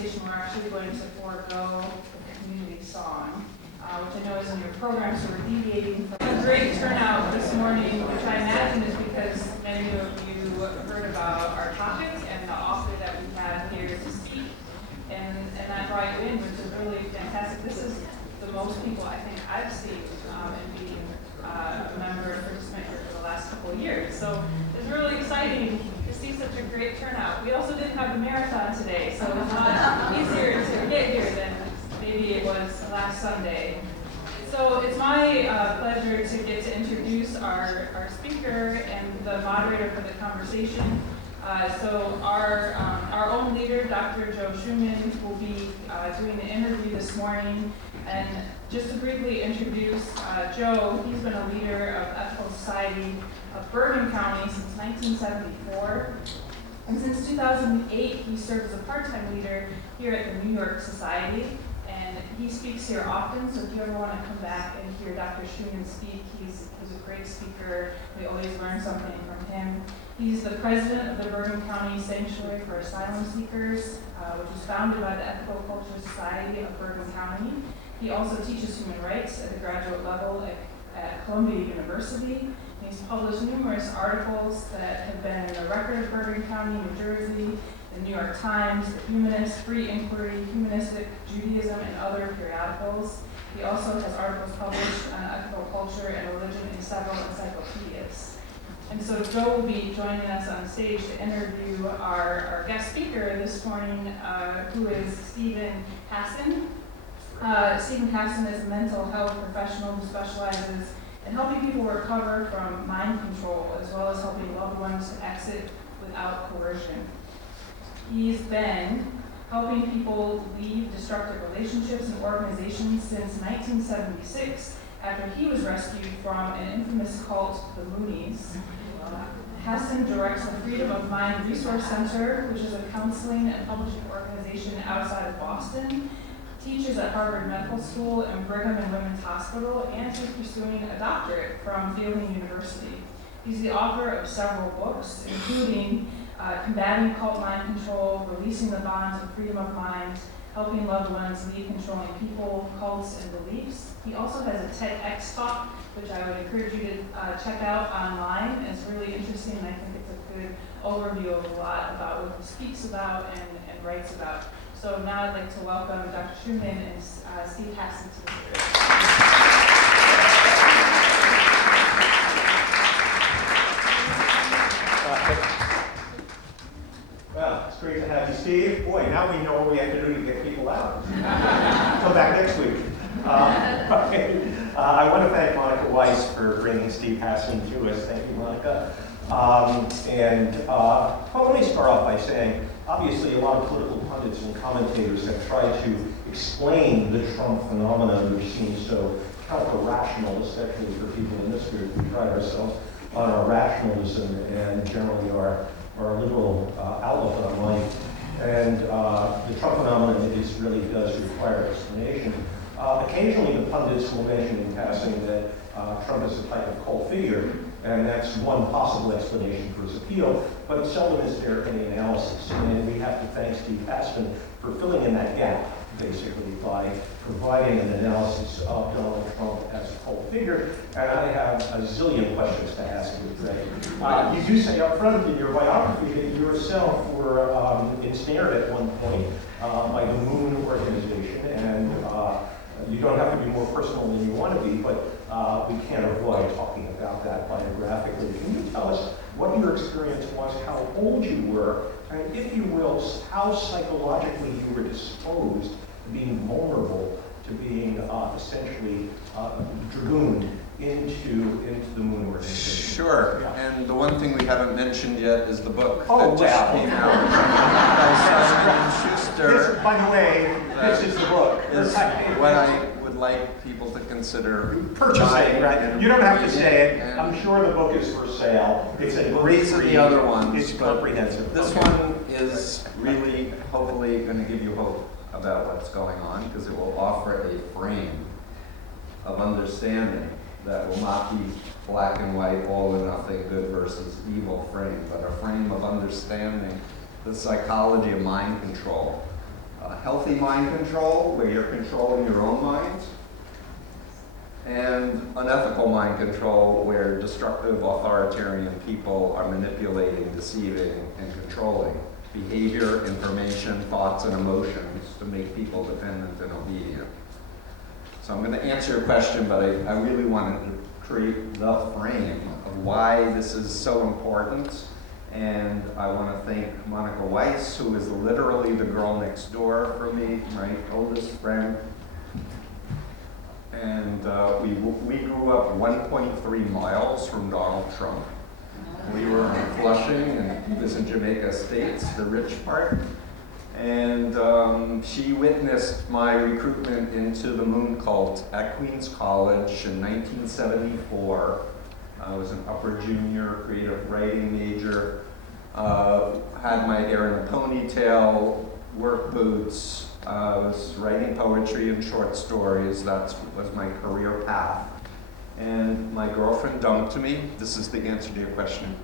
conversation, we're actually going to forego the community song, which I know is in your program, so we're deviating from a great turnout this morning, which I imagine is because many of you heard about our topic and the author that we have here to speak, and that brought you in, which is really fantastic. This is the most people I think I've seen in being a member of participant here for the last couple of years. So it's really exciting to see such a great turnout. We also didn't have the marathon today, so it's a lot easier to get here than maybe it was last Sunday. So it's my pleasure to get to introduce our speaker and the moderator for the conversation. So our own leader, Dr. Joe Schumann, will be doing the interview this morning. And just to briefly introduce Joe, he's been a leader of Ethical Society of Bergen County since 1974. And since 2008, he served as a part-time leader here at the New York Society. And he speaks here often, so if you ever want to come back and hear Dr. Schumann speak, he's a great speaker. We always learn something from him. He's the president of the Bergen County Sanctuary for Asylum Seekers, which was founded by the Ethical Culture Society of Bergen County. He also teaches human rights at the graduate level at Columbia University. He's published numerous articles that have been in the Record of Bergen County, New Jersey, the New York Times, The Humanist, Free Inquiry, Humanistic Judaism, and other periodicals. He also has articles published on ethical culture and religion in several encyclopedias. And so Joe will be joining us on stage to interview our guest speaker this morning, who is Stephen Hassan. Stephen Hassan is a mental health professional who specializes in helping people recover from mind control, as well as helping loved ones to exit without coercion. He's been helping people leave destructive relationships and organizations since 1976, after he was rescued from an infamous cult, the Moonies. Hassan directs the Freedom of Mind Resource Center, which is a counseling and publishing organization outside of Boston, teaches at Harvard Medical School and Brigham and Women's Hospital, and is pursuing a doctorate from Fielding University. He's the author of several books, including Combating Cult Mind Control, Releasing the Bonds of Freedom of Mind, Helping Loved Ones Leave Controlling People, Cults, and Beliefs. He also has a TEDx talk, which I would encourage you to check out online. It's really interesting, and I think it's a good overview of a lot about what he speaks about and writes about. So now I'd like to welcome Dr. Schumann and Steve Hassan to the stage. Well, it's great to have you, Steve. Boy, now we know what we have to do to get people out. Come back next week. I want to thank Monica Weiss for bringing Steve Hassan to us. Thank you, Monica. Well, let me start off by saying, obviously, a lot of political pundits and commentators have tried to explain the Trump phenomenon, which seems so counter-rational, especially for people in this group. We pride ourselves on our rationalism and generally our liberal outlook on life. And the Trump phenomenon really does require explanation. Occasionally, the pundits will mention in passing that Trump is a type of cult figure, and that's one possible explanation for his appeal, but seldom is there any analysis. And we have to thank Steve Hassan for filling in that gap, basically, by providing an analysis of Donald Trump as a cult figure. And I have a zillion questions to ask you today. You do say up front in your biography that you yourself were ensnared at one point by the Moon organization, and you don't have to be more personal than you want to be, but we can't avoid talking about that biographically. Can you tell us what your experience was, how old you were, and if you will, how psychologically you were disposed to being vulnerable to being essentially dragooned into the Moon organization? Sure, Yeah. and the one thing we haven't mentioned yet is the book Oh, that just wow. came out by Simon and Schuster. This, by the way, this is the book. Is what I would like people to consider Purchasing, right? You don't have to say it. and I'm sure the book is for sale. It's a Well, great these are read. the other ones, It's but comprehensive. This Okay. one is really, hopefully, going to give you hope about what's going on, because it will offer a frame of understanding that will not be black and white, all or nothing, good versus evil frame, but a frame of understanding the psychology of mind control healthy mind control, where you're controlling your own mind, and unethical mind control, where destructive authoritarian people are manipulating, deceiving, and controlling behavior, information, thoughts, and emotions to make people dependent and obedient. So I'm going to answer your question, but I really wanted to create the frame of why this is so important. And I want to thank Monica Weiss, who is literally the girl next door for me, my oldest friend. And we grew up 1.3 miles from Donald Trump. We were in Flushing, and he was in Jamaica Estates, the rich part. And she witnessed my recruitment into the Moon Cult at Queens College in 1974. I was an upper junior, creative writing major, had my hair in a ponytail, work boots, was writing poetry and short stories. That was my career path. And my girlfriend dumped me. This is the answer to your question.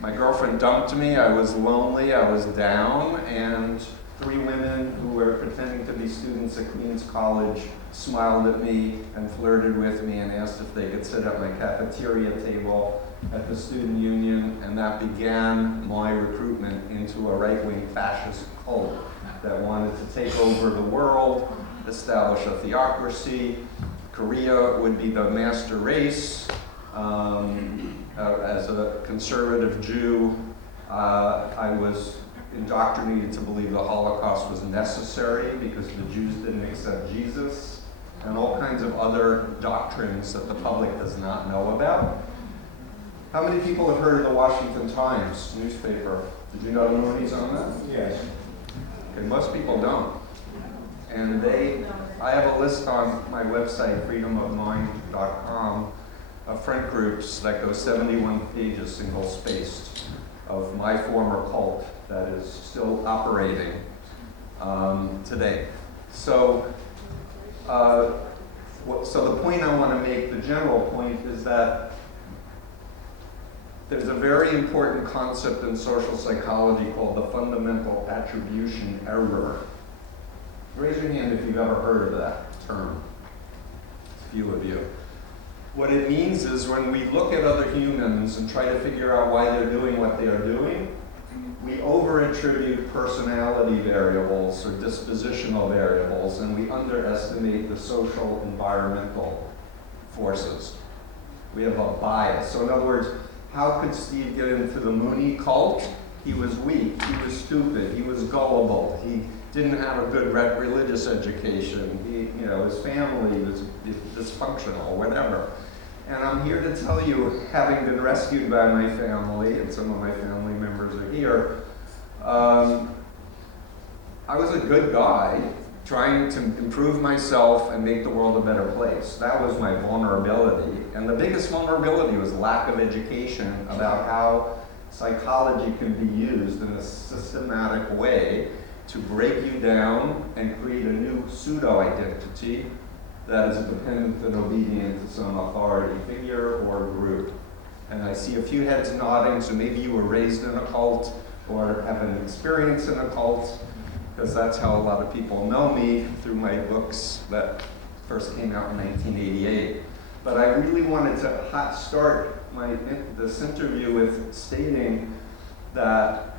My girlfriend dumped me. I was lonely, I was down, and 3 women who were pretending to be students at Queens College smiled at me and flirted with me and asked if they could sit at my cafeteria table at the student union, and that began my recruitment into a right-wing fascist cult that wanted to take over the world, establish a theocracy. Korea would be the master race. As a conservative Jew, I was indoctrinated to believe the Holocaust was necessary because the Jews didn't accept Jesus, and all kinds of other doctrines that the public does not know about. How many people have heard of the Washington Times newspaper? Did you know the Moonies on that? Yes. Okay, most people don't. And I have a list on my website, freedomofmind.com, of friend groups that go 71 pages, single-spaced, of my former cult that is still operating today. So, so the point I want to make, the general point, is that there's a very important concept in social psychology called the fundamental attribution error. Raise your hand if you've ever heard of that term. A few of you. What it means is when we look at other humans and try to figure out why they're doing what they are doing, we over-attribute personality variables or dispositional variables, and we underestimate the social environmental forces. We have a bias. So in other words, how could Steve get into the Mooney cult? He was weak, he was stupid, he was gullible, he didn't have a good religious education, his family was dysfunctional, whatever. And I'm here to tell you, having been rescued by my family, and some of my family members are here, I was a good guy trying to improve myself and make the world a better place. That was my vulnerability. And the biggest vulnerability was lack of education about how psychology can be used in a systematic way to break you down and create a new pseudo-identity that is dependent and obedient to some authority figure or group. And I see a few heads nodding, so maybe you were raised in a cult or have an experience in a cult, because that's how a lot of people know me through my books that first came out in 1988. But I really wanted to start this interview with stating that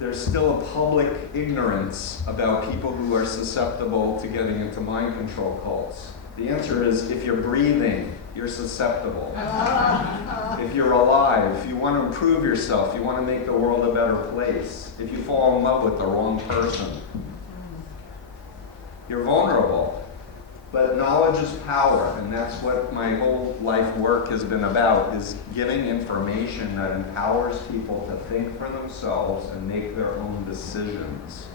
there's still a public ignorance about people who are susceptible to getting into mind control cults. The answer is, if you're breathing, you're susceptible. If you're alive, if you want to improve yourself, you want to make the world a better place, if you fall in love with the wrong person, you're vulnerable. But knowledge is power, and that's what my whole life work has been about, is giving information that empowers people to think for themselves and make their own decisions.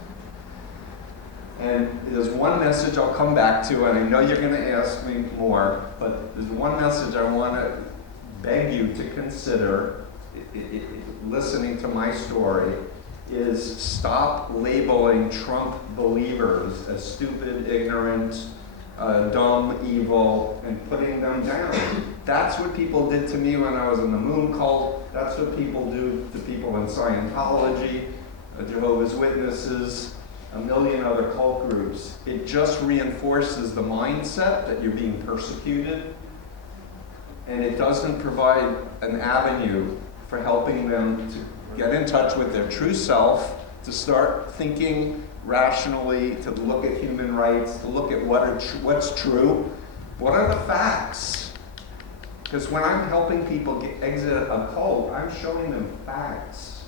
And there's one message I'll come back to, and I know you're going to ask me more, but there's one message I want to beg you to consider listening to my story, is stop labeling Trump believers as stupid, ignorant, dumb, evil, and putting them down. That's what people did to me when I was in the Moon cult. That's what people do to people in Scientology, Jehovah's Witnesses, a million other cult groups, it just reinforces the mindset that you're being persecuted, and it doesn't provide an avenue for helping them to get in touch with their true self, to start thinking rationally, to look at human rights, to look at what's true, what are the facts. Because when I'm helping people exit a cult, I'm showing them facts.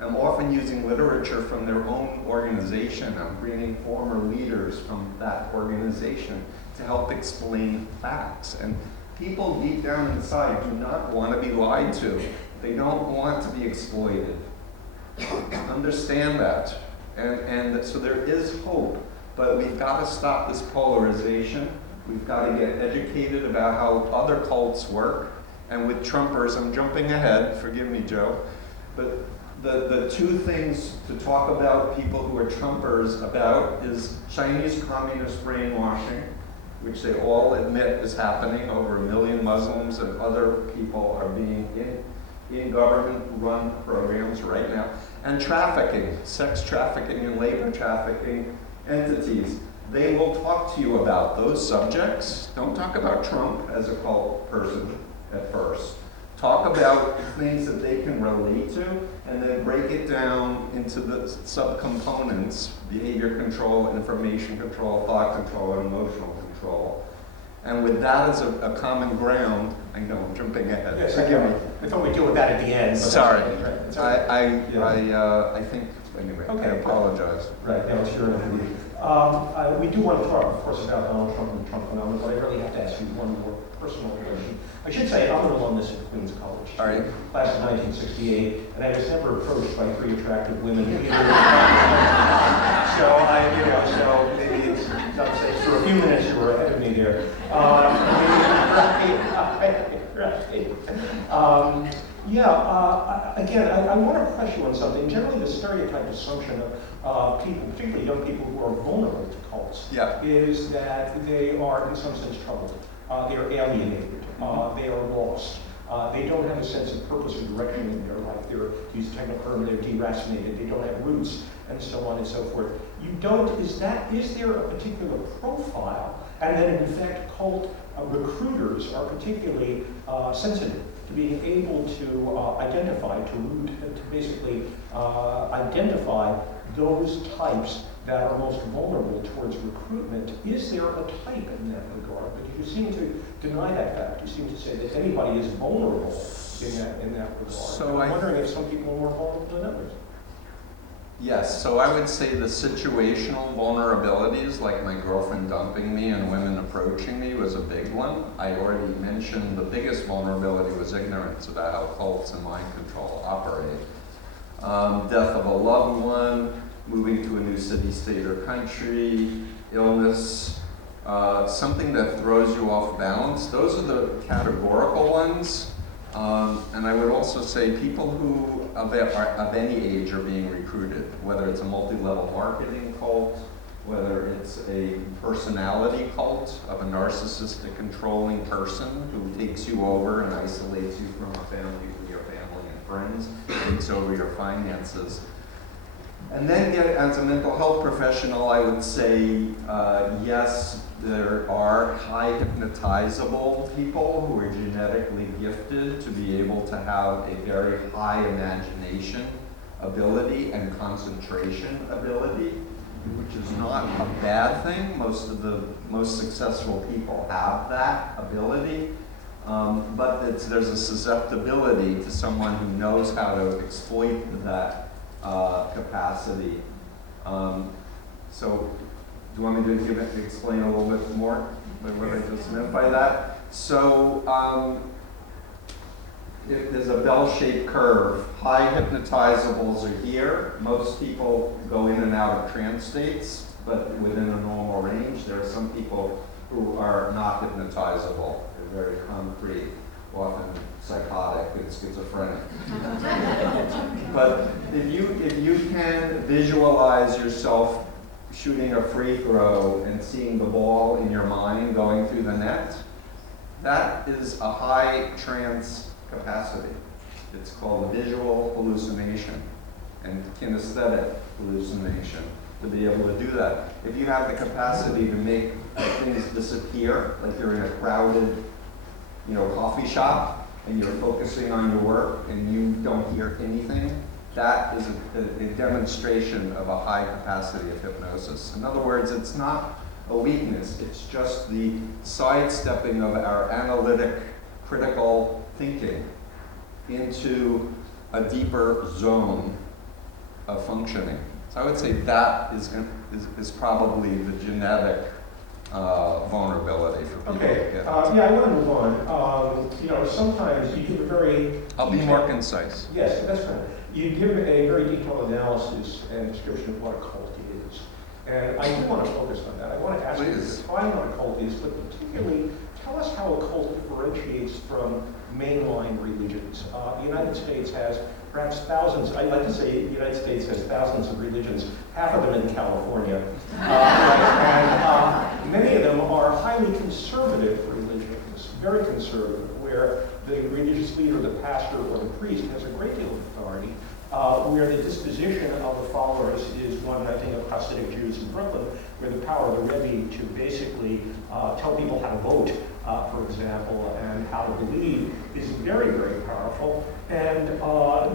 I'm often using literature from their own organization. I'm bringing former leaders from that organization to help explain facts. And people deep down inside do not want to be lied to. They don't want to be exploited. Understand that. And so there is hope, but we've got to stop this polarization. We've got to get educated about how other cults work. And with Trumpers, I'm jumping ahead, forgive me, Joe, but the two things to talk about people who are Trumpers about is Chinese communist brainwashing, which they all admit is happening. Over 1 million Muslims and other people are being in government-run programs right now. And trafficking, sex trafficking and labor trafficking entities. They will talk to you about those subjects. Don't talk about Trump as a cult person at first. Talk about things that they can relate to, and then break it down into the subcomponents: behavior control, information control, thought control, and emotional control. And with that as a common ground, I know I'm jumping ahead. Yes, Forgive me. I thought we'd deal with that at the end. Sorry. That's all right. I think, anyway, Okay. I apologize. Right, no, sure. We do want to talk, of course, about Donald Trump and the Trump phenomenon, but I really have to ask you one more personal question. I should say, I'm an alumnus of Queens College. All right. Class of 1968, and I was never approached by 3 attractive women either. So maybe it's, not to say, for a few minutes you were ahead of me there. Again, I want to press you on something. Generally, the stereotype assumption of people, particularly young people who are vulnerable to cults, is that they are, in some sense, troubled. They are alienated. They are lost. They don't have a sense of purpose or direction in their life. They're, to use a technical term, they're deracinated. They don't have roots, and so on and so forth. You don't. Is there a particular profile? And then, in fact, cult recruiters are particularly sensitive to being able to identify, to basically identify those types that are most vulnerable towards recruitment. Is there a type in that regard? Because you seem to deny that fact. You seem to say that anybody is vulnerable in that regard. So I'm wondering if some people are more vulnerable than others. Yes, so I would say the situational vulnerabilities, like my girlfriend dumping me and women approaching me, was a big one. I already mentioned the biggest vulnerability was ignorance about how cults and mind control operate. Death of a loved one, moving to a new city, state, or country, illness, something that throws you off balance. Those are the categorical ones. And I would also say people who of any age are being recruited, whether it's a multi-level marketing cult, whether it's a personality cult of a narcissistic controlling person who takes you over and isolates you from your family and friends, takes over your finances. And then as a mental health professional, I would say, yes, there are high hypnotizable people who are genetically gifted to be able to have a very high imagination ability and concentration ability, which is not a bad thing. Most of the most successful people have that ability, but there's a susceptibility to someone who knows how to exploit that capacity. So do you want me to explain a little bit more what I just meant by that? So there's a bell-shaped curve. High hypnotizables are here. Most people go in and out of trance states, but within a normal range. There are some people who are not hypnotizable. They're very concrete, often psychotic and schizophrenic. But if you can visualize yourself shooting a free throw and seeing the ball in your mind going through the net, that is a high trance capacity. It's called visual hallucination and kinesthetic hallucination. to be able to do that. If you have the capacity to make things disappear, like you're in a crowded, coffee shop, and you're focusing on your work and you don't hear anything, that is a demonstration of a high capacity of hypnosis. In other words, it's not a weakness, it's just the sidestepping of our analytic, critical thinking into a deeper zone of functioning. So I would say that is probably the genetic vulnerability for people. Okay, to get. yeah, I want to move on. Sometimes you give a very... I'll be more concise. Yes, that's fine. You give a very detailed analysis and description of what a cult is. And I do want to focus on that. I want to ask you to define what a cult is, but particularly tell us how a cult differentiates from mainline religions. The United States has perhaps thousands, I'd like to say the United States has thousands of religions, half of them in California. And many of them are highly conservative religions, very conservative, where the religious leader, the pastor, or the priest has a great deal of authority, where the disposition of the followers is one, I think, of Hasidic Jews in Brooklyn, where the power of the Rebbe to basically tell people how to vote, for example, and how to believe is very, very powerful. And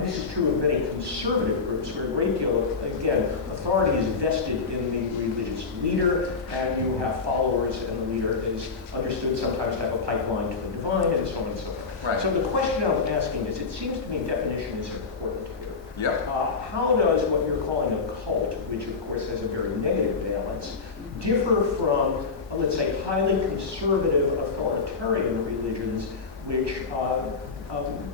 this is true of many conservative groups, where a great deal of, again, authority is vested in the religious leader, and you have followers, and the leader is understood sometimes to have a pipeline to the divine, and so on and so forth. Right. So the question I was asking is, it seems to me definition is important here. Yep. How does what you're calling a cult, which of course has a very negative valence, differ from, let's say, highly conservative authoritarian religions, which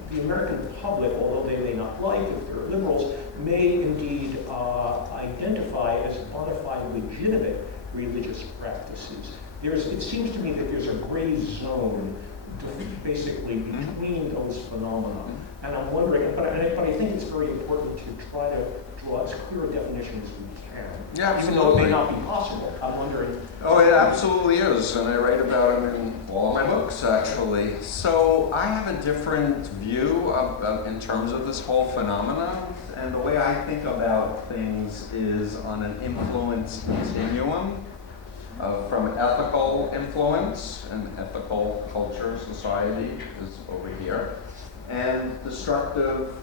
the American public, although they may not like, if they're liberals, may indeed identify as bona fide legitimate religious practices? It seems to me that there's a gray zone basically between those phenomena. And I'm wondering, but I think it's very important to try to draw as clear a definition as we can. Yeah, even though it may absolutely. not be possible. I'm wondering. Oh, it absolutely is, and I write about them in all my books, actually. So I have a different view in terms of this whole phenomenon, and the way I think about things is on an influence continuum. From ethical influence, and ethical culture, society is over here, and destructive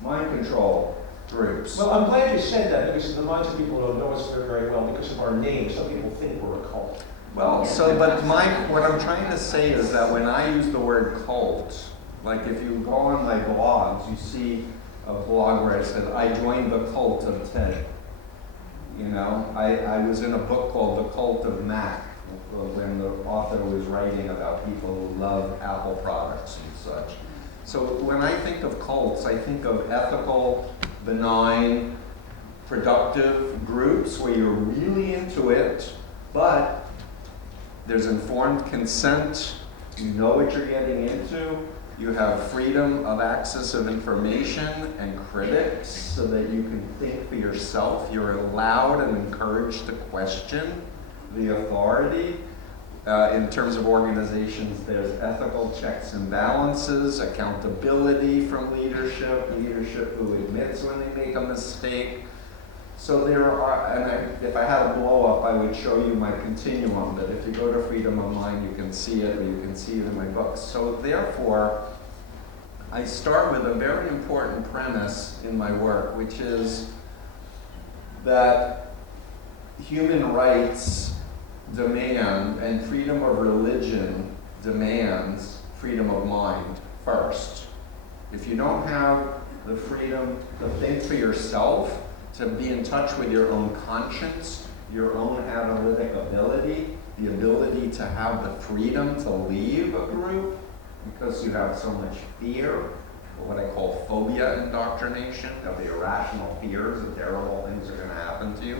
mind control groups. Well, I'm glad you said that, because the minds of people who don't know us very well because of our name. Some people think we're a cult. Well, but what I'm trying to say is that when I use the word cult, like if you go on my blogs, you see a blog where I said, I joined the cult of TED. I was in a book called The Cult of Mac, when the author was writing about people who love Apple products and such. So when I think of cults, I think of ethical, benign, productive groups where you're really into it, but there's informed consent, you know what you're getting into, you have freedom of access of information and critics so that you can think for yourself. You're allowed and encouraged to question the authority. In terms of organizations, there's ethical checks and balances, accountability from leadership who admits when they make a mistake. So there are, and if I had a blow up, I would show you my continuum, but if you go to Freedom of Mind, you can see it, or you can see it in my books. So therefore, I start with a very important premise in my work, which is that human rights demand, and freedom of religion demands freedom of mind first. If you don't have the freedom to think for yourself, to be in touch with your own conscience, your own analytic ability, the ability to have the freedom to leave a group because you have so much fear, or what I call phobia indoctrination, of the irrational fears that terrible things are going to happen to you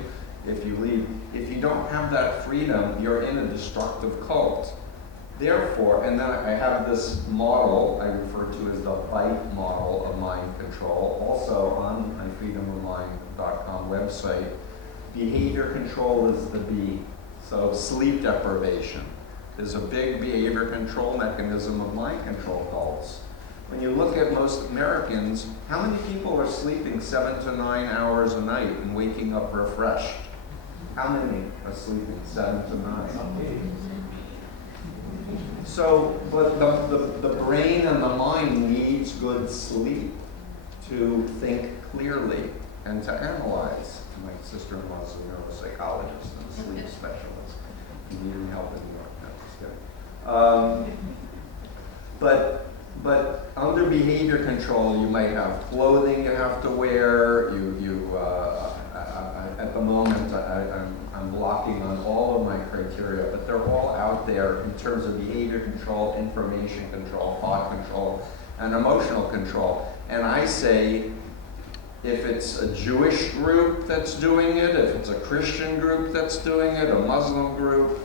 if you leave. If you don't have that freedom, you're in a destructive cult. Therefore, and then I have this model I refer to as the BITE model of mind control, also on my freedomofmind.com website. Behavior control is the B. So sleep deprivation is a big behavior control mechanism of mind control cults. When you look at most Americans, how many people are sleeping 7 to 9 hours a night and waking up refreshed? How many are sleeping? 7 to 9. So, but the brain and the mind needs good sleep to think clearly and to analyze. My sister-in-law's a neuropsychologist and a sleep specialist. If you need any help in New York, no, just kidding. But under behavior control, you might have clothing you have to wear. At the moment, I'm blocking on all of my criteria, but they're all out there in terms of behavior control, information control, thought control, and emotional control. And I say, if it's a Jewish group that's doing it, if it's a Christian group that's doing it, a Muslim group,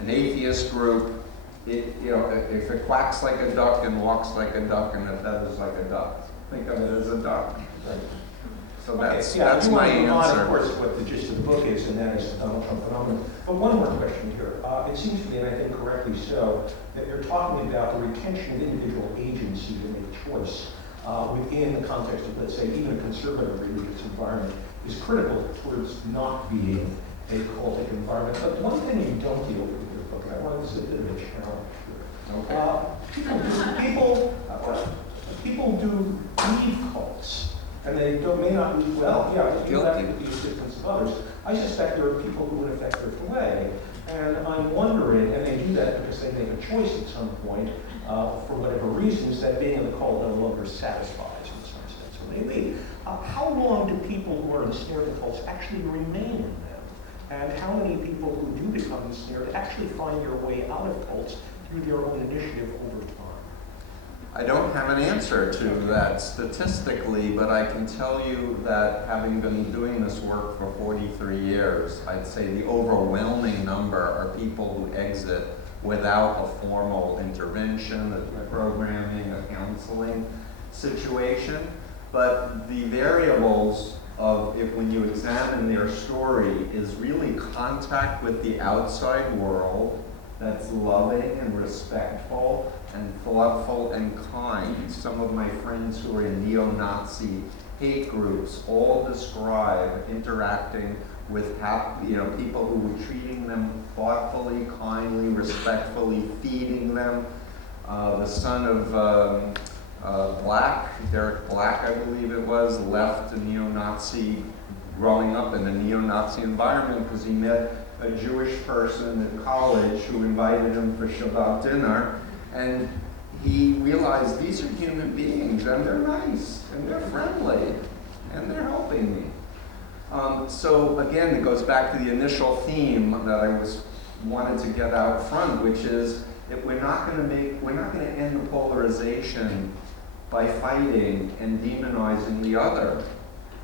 an atheist group, if it quacks like a duck and walks like a duck and it feathers like a duck, think of it as a duck. Right? So that's my answer. Of course, what the gist of the book is, and that is the Donald Trump phenomenon. But one more question here. It seems to me, and I think correctly so, that you're talking about the retention of individual agency to make choice within the context of, let's say, even a conservative religious environment is critical towards not being a cultic environment. But one thing you don't deal with in your book, and I want to say a bit of a challenge here. People do leave cults. And they may not leave well. Yeah, they do that with the assistance of others. I suspect there are people who, in effect, drift away. And I'm wondering, and they do that because they make a choice at some point, for whatever reasons, that being in the cult no longer satisfies in some sense when they leave. How long do people who are ensnared in cults actually remain in them? And how many people who do become ensnared actually find their way out of cults through their own initiative over time? I don't have an answer to that statistically, but I can tell you that having been doing this work for 43 years, I'd say the overwhelming number are people who exit without a formal intervention, a programming, a counseling situation. But the variables of when you examine their story is really contact with the outside world that's loving and respectful and thoughtful and kind. Some of my friends who are in neo-Nazi hate groups all describe interacting with people who were treating them thoughtfully, kindly, respectfully, feeding them. The son of Derek Black, I believe it was, left a neo-Nazi, growing up in a neo-Nazi environment because he met a Jewish person in college who invited him for Shabbat dinner, and he realized these are human beings, and they're nice, and they're friendly, and they're helping me. So again, it goes back to the initial theme that I wanted to get out front, which is that we're not going to end the polarization by fighting and demonizing the other.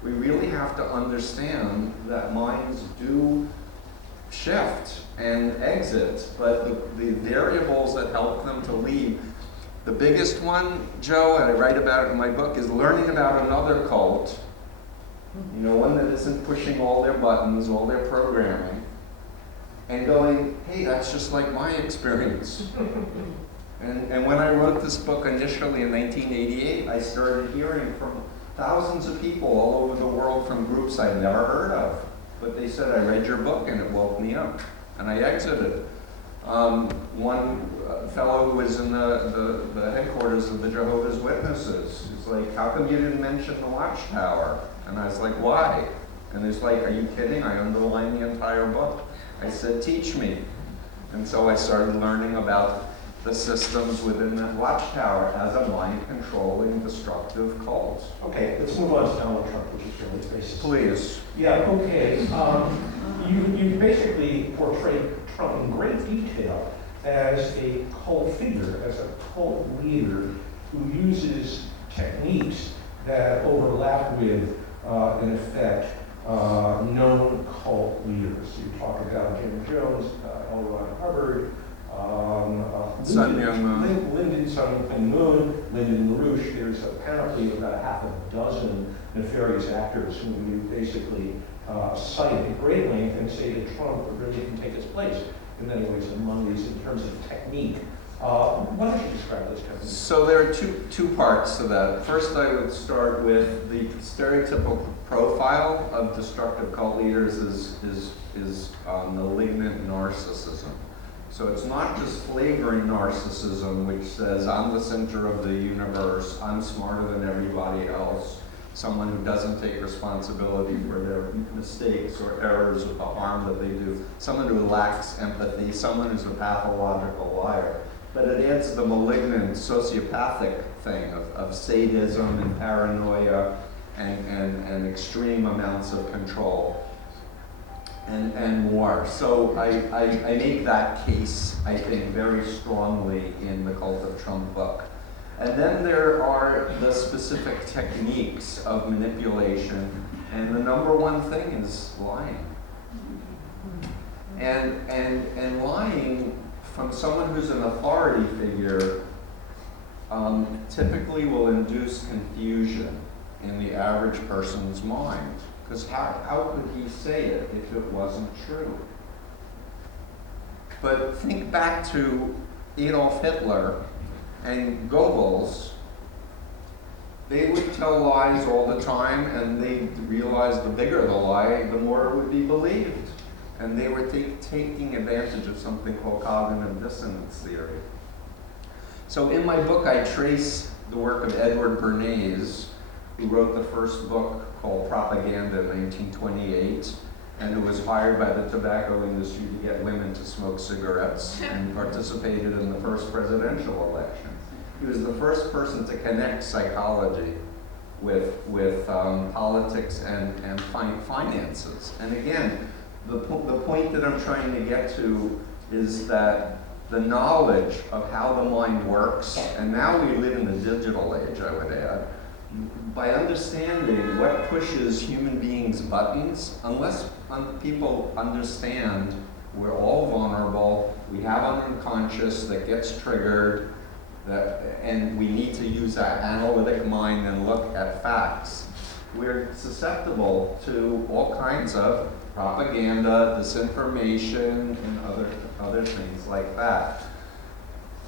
We really have to understand that minds do shift and exit, but the variables that help them to leave. The biggest one, Joe, and I write about it in my book, is learning about another cult, one that isn't pushing all their buttons, all their programming, and going, hey, that's just like my experience. And when I wrote this book initially in 1988, I started hearing from thousands of people all over the world from groups I'd never heard of. But they said, I read your book and it woke me up. And I exited. One fellow who was in the headquarters of the Jehovah's Witnesses, he's like, how come you didn't mention the Watchtower? And I was like, why? And he's like, are you kidding? I underlined the entire book. I said, teach me. And so I started learning about the systems within that Watchtower as a mind-controlling, destructive cult. Okay, let's move on to Donald Trump, which is really basic. Please. Yeah, okay. You basically portrayed Trump in great detail as a cult figure, as a cult leader who uses techniques that overlap with, in effect, known cult leaders. You talk about Jim Jones, L. Ron Hubbard, Lyndon Sun Moon, Lyndon LaRouche. There's apparently about a half a dozen nefarious actors who you basically cite at great length and say that Trump really can take his place in many ways among these in terms of technique. Why don't you describe those techniques? So there are two parts to that. First, I would start with the stereotypical profile of destructive cult leaders is malignant narcissism. So it's not just flagrant narcissism, which says, I'm the center of the universe, I'm smarter than everybody else, someone who doesn't take responsibility for their mistakes or errors or the harm that they do, someone who lacks empathy, someone who's a pathological liar. But it adds the malignant sociopathic thing of sadism and paranoia and extreme amounts of control and more. So I make that case, I think, very strongly in the Cult of Trump book. And then there are the specific techniques of manipulation, and the number one thing is lying. And lying from someone who's an authority figure typically will induce confusion in the average person's mind. Because how could he say it if it wasn't true? But think back to Adolf Hitler and Goebbels. They would tell lies all the time, and they realized the bigger the lie, the more it would be believed. And they were taking advantage of something called cognitive dissonance theory. So in my book, I trace the work of Edward Bernays, who wrote the first book called Propaganda in 1928, and who was hired by the tobacco industry to get women to smoke cigarettes and participated in the first presidential election. He was the first person to connect psychology with politics and finances. And again, the point that I'm trying to get to is that the knowledge of how the mind works, and now we live in the digital age, I would add, by understanding what pushes human beings' buttons, unless people understand we're all vulnerable, we have an unconscious that gets triggered, and we need to use our analytic mind and look at facts. We're susceptible to all kinds of propaganda, disinformation, and other things like that.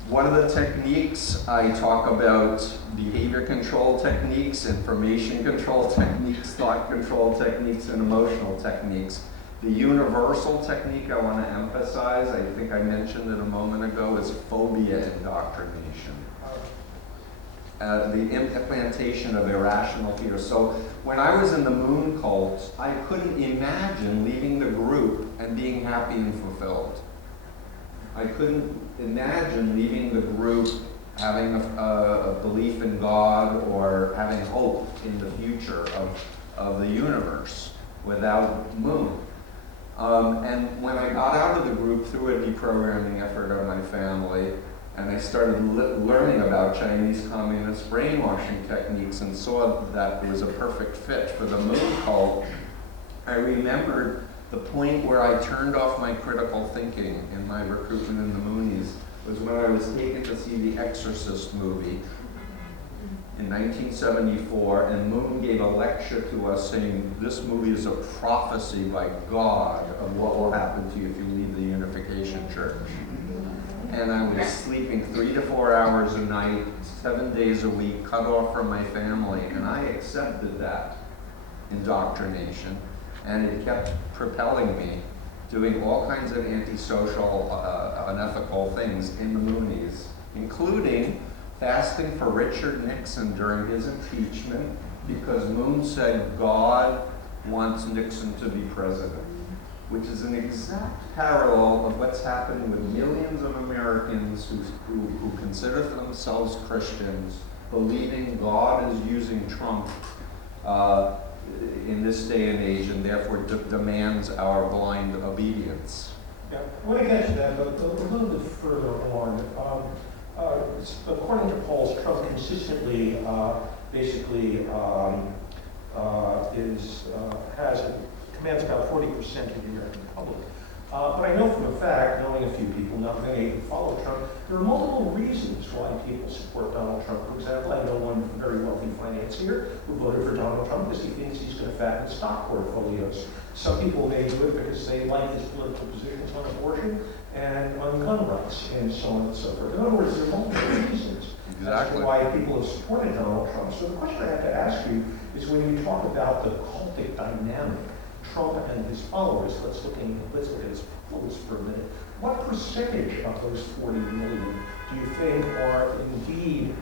One of the techniques I talk about, behavior control techniques, information control techniques, thought control techniques, and emotional techniques. The universal technique I want to emphasize, I think I mentioned it a moment ago, is phobia indoctrination. The implantation of irrational fear. So when I was in the moon cult, I couldn't imagine leaving the group and being happy and fulfilled. I couldn't imagine leaving the group having a belief in God or having hope in the future of the universe without moon. And when I got out of the group through a deprogramming effort of my family, and I started learning about Chinese communist brainwashing techniques and saw that it was a perfect fit for the moon cult, I remembered the point where I turned off my critical thinking in my recruitment in the Moonies was when I was taken to see the Exorcist movie in 1974, and Moon gave a lecture to us saying, this movie is a prophecy by God of what will happen to you if you leave the Unification Church. And I was sleeping 3 to 4 hours a night, 7 days a week, cut off from my family, and I accepted that indoctrination. And it kept propelling me, doing all kinds of antisocial, unethical things in the Moonies, including fasting for Richard Nixon during his impeachment, because Moon said God wants Nixon to be president, which is an exact parallel of what's happening with millions of Americans who consider themselves Christians, believing God is using Trump in this day and age, and therefore demands our blind obedience. Yeah, I want to get to that, but a little bit further on. According to polls, Trump consistently, commands about 40% of the American public. But I know from a fact, knowing a few people, not many who follow Trump, there are multiple reasons why people support Donald Trump. For example, I know one very wealthy financier who voted for Donald Trump because he thinks he's going to fatten stock portfolios. Some people may do it because they like his political positions on abortion and on gun rights and so on and so forth. In other words, there are multiple reasons. as Exactly. to why people have supported Donald Trump. So the question I have to ask you is, when you talk about the cultic dynamic, Trump and his followers, let's look at his followers for a minute. What percentage of those 40 million do you think are indeed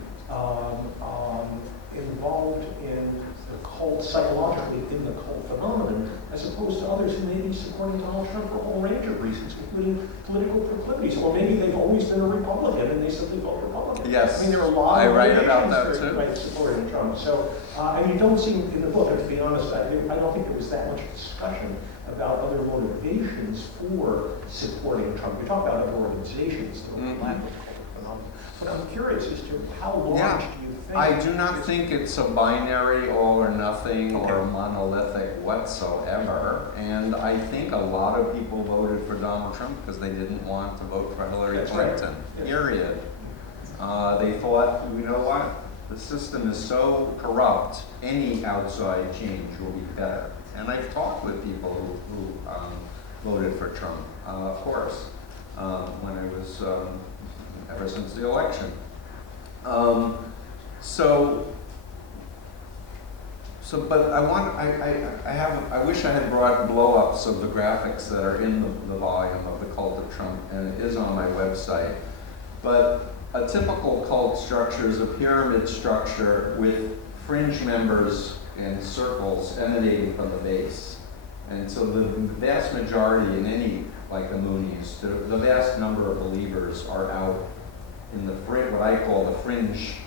involved in the cult, psychologically in the cult phenomenon, as opposed to others who may be supporting Donald Trump for a whole range of reasons, including political proclivities, or maybe they've always been a Republican and they simply vote Republican. Yes, I mean, there are a lot I of write about motivations that for too. supporting Trump. So, and you don't seem in the book, and to be honest, I don't think there was that much discussion about other motivations for supporting Trump. We talk about other organizations that overlap with the cult phenomenon. But I'm curious as to how large do you think? I do not think it's a binary all or nothing Okay. or monolithic whatsoever. And I think a lot of people voted for Donald Trump because they didn't want to vote for Hillary That's right. Clinton, Yes. period. They thought, you know what? The system is so corrupt, any outside change will be better. And I've talked with people who voted for Trump, of course, when I was, ever since the election. But I wish I had brought blow-ups of the graphics that are in the volume of The Cult of Trump, and it is on my website. But a typical cult structure is a pyramid structure with fringe members and circles emanating from the base. And so the vast majority in any, like the Moonies, the vast number of believers are out in the what I call the fringe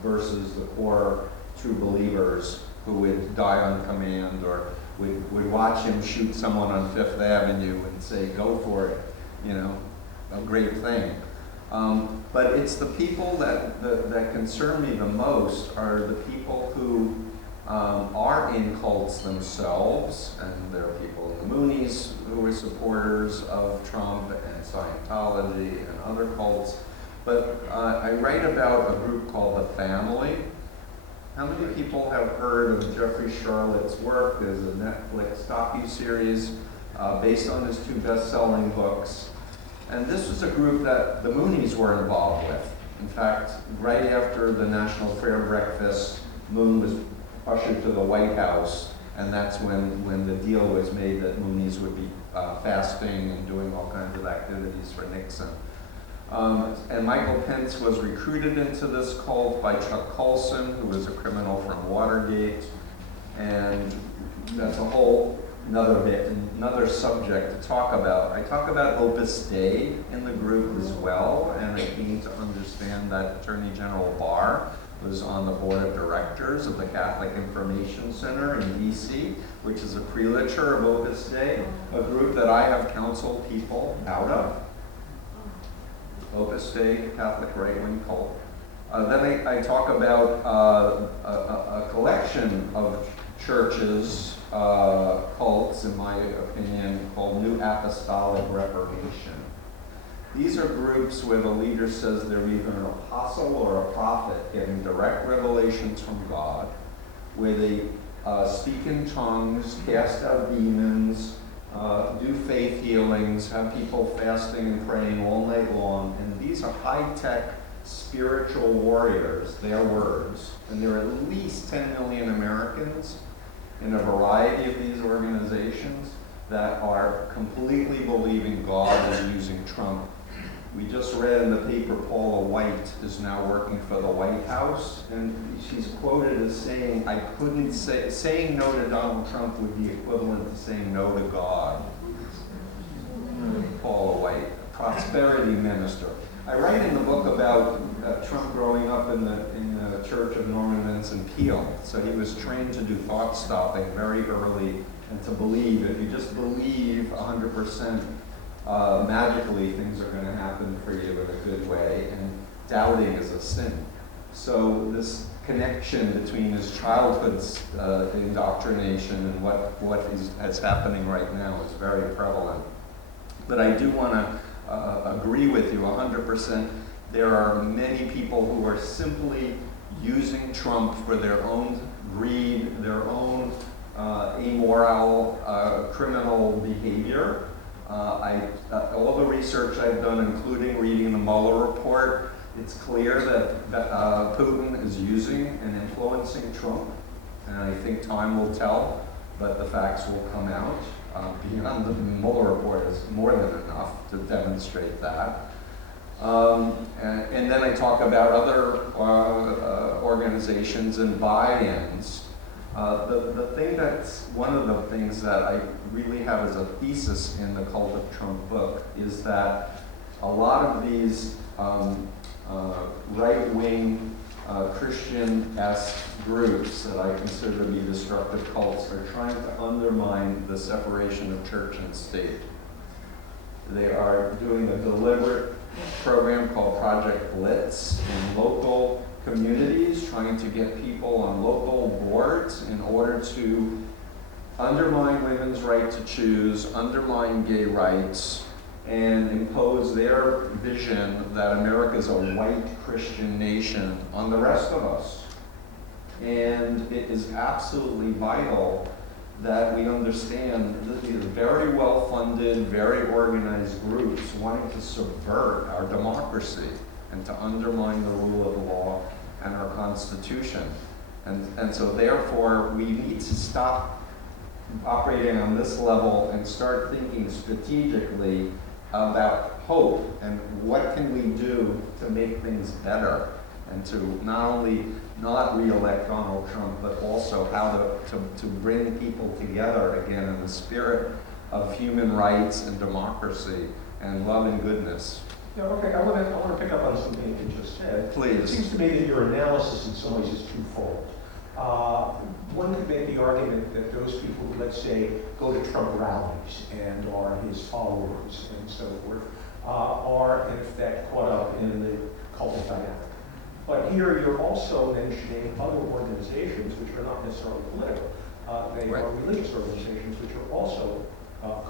versus the core true believers who would die on command, or would watch him shoot someone on Fifth Avenue and say, go for it, you know, a great thing. But it's the people that concern me the most are the people who are in cults themselves, and there are people in the Moonies who are supporters of Trump and Scientology and other cults. But I write about a group called The Family. How many people have heard of Jeffrey Charlotte's work? There's a Netflix docuseries based on his 2 best-selling books. And this was a group that the Moonies were involved with. In fact, right after the National Prayer Breakfast, Moon was ushered to the White House, and that's when the deal was made that Moonies would be fasting and doing all kinds of activities for Nixon. And Michael Pence was recruited into this cult by Chuck Colson, who was a criminal from Watergate. And that's a whole another subject to talk about. I talk about Opus Dei in the group as well, and I came to understand that Attorney General Barr was on the board of directors of the Catholic Information Center in DC, which is a prelature of Opus Dei, a group that I have counseled people out of. Opus Dei, Catholic right-wing cult. Then I talk about a collection of churches, cults, in my opinion, called New Apostolic Reformation. These are groups where the leader says they're either an apostle or a prophet getting direct revelations from God, where they speak in tongues, cast out demons, do faith healings, have people fasting and praying all night long. And these are high-tech spiritual warriors, their words. And there are at least 10 million Americans in a variety of these organizations that are completely believing God is using Trump. We just read in the paper Paula White is now working for the White House, and she's quoted as saying, I couldn't say, saying no to Donald Trump would be equivalent to saying no to God. Paula White, a prosperity minister. I write in the book about Trump growing up in the Church of Norman Vincent Peale. So he was trained to do thought stopping very early and to believe. If you just believe 100%, magically things are going to happen for you in a good way, and doubting is a sin. So this connection between his childhood's indoctrination and what is happening right now is very prevalent. But I do want to agree with you 100%. There are many people who are simply using Trump for their own greed, their own immoral, criminal behavior. All the research I've done, including reading the Mueller report, It's clear that Putin is using and influencing Trump, and I think time will tell, but the facts will come out. Beyond the Mueller report is more than enough to demonstrate that. And then I talk about other organizations and buy-ins. The thing that's one of the things that I really have as a thesis in the Cult of Trump book is that a lot of these right-wing Christian-esque groups that I consider to be destructive cults are trying to undermine the separation of church and state. They are doing a deliberate program called Project Blitz in local communities, trying to get people on local boards in order to undermine women's right to choose, undermine gay rights, and impose their vision that America is a white Christian nation on the rest of us. And it is absolutely vital that we understand that these very well-funded, very organized groups wanting to subvert our democracy and to undermine the rule of law and our Constitution. And so therefore, we need to stop operating on this level and start thinking strategically about hope and what can we do to make things better and to not only not re-elect Donald Trump, but also how to bring people together again in the spirit of human rights and democracy and love and goodness. Yeah, okay, I want to pick up on something you just said. Please. It seems to me that your analysis in some ways is twofold. One could make the argument that those people who, let's say, go to Trump rallies and are his followers and so forth, are in effect caught up in the cult of dynamic. But here you're also mentioning other organizations which are not necessarily political. They Right. are religious organizations which are also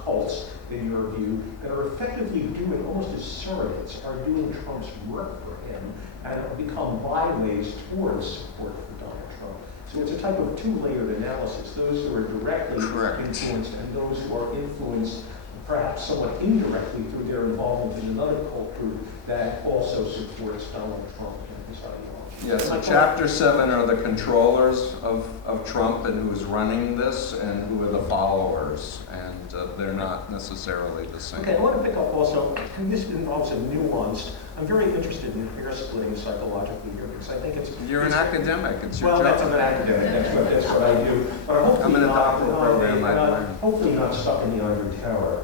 cults, in your view, that are effectively doing, almost as surrogates, are doing Trump's work for him and have become byways towards support for Donald Trump. So it's a type of two-layered analysis, those who are directly Correct. influenced and those who are influenced perhaps somewhat indirectly through their involvement in another cult group that also supports Donald Trump and his ideology. Yes, so Chapter 7 are the controllers of Trump and who's running this and who are the followers, and they're not necessarily the same. Okay, I want to pick up also, and this involves a nuanced, I'm very interested in hair splitting psychologically here because I think it's... You're an academic, it's your well, job. that's an academic, that's what I do. But hopefully I'm in a not, doctoral program, I learned. hopefully not stuck in the ivory tower.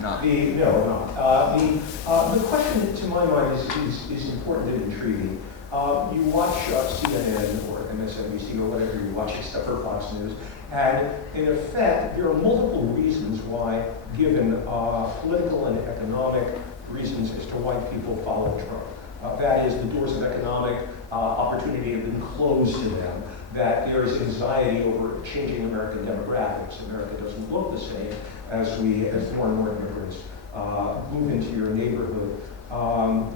No. The question to my mind is important and intriguing. You watch CNN or MSNBC or whatever you watch, except for Fox News, and in effect, there are multiple reasons why, given political and economic reasons as to why people follow Trump. That is, the doors of economic opportunity have been closed to them, that there is anxiety over changing American demographics. America doesn't look the same as more and more immigrants move into your neighborhood.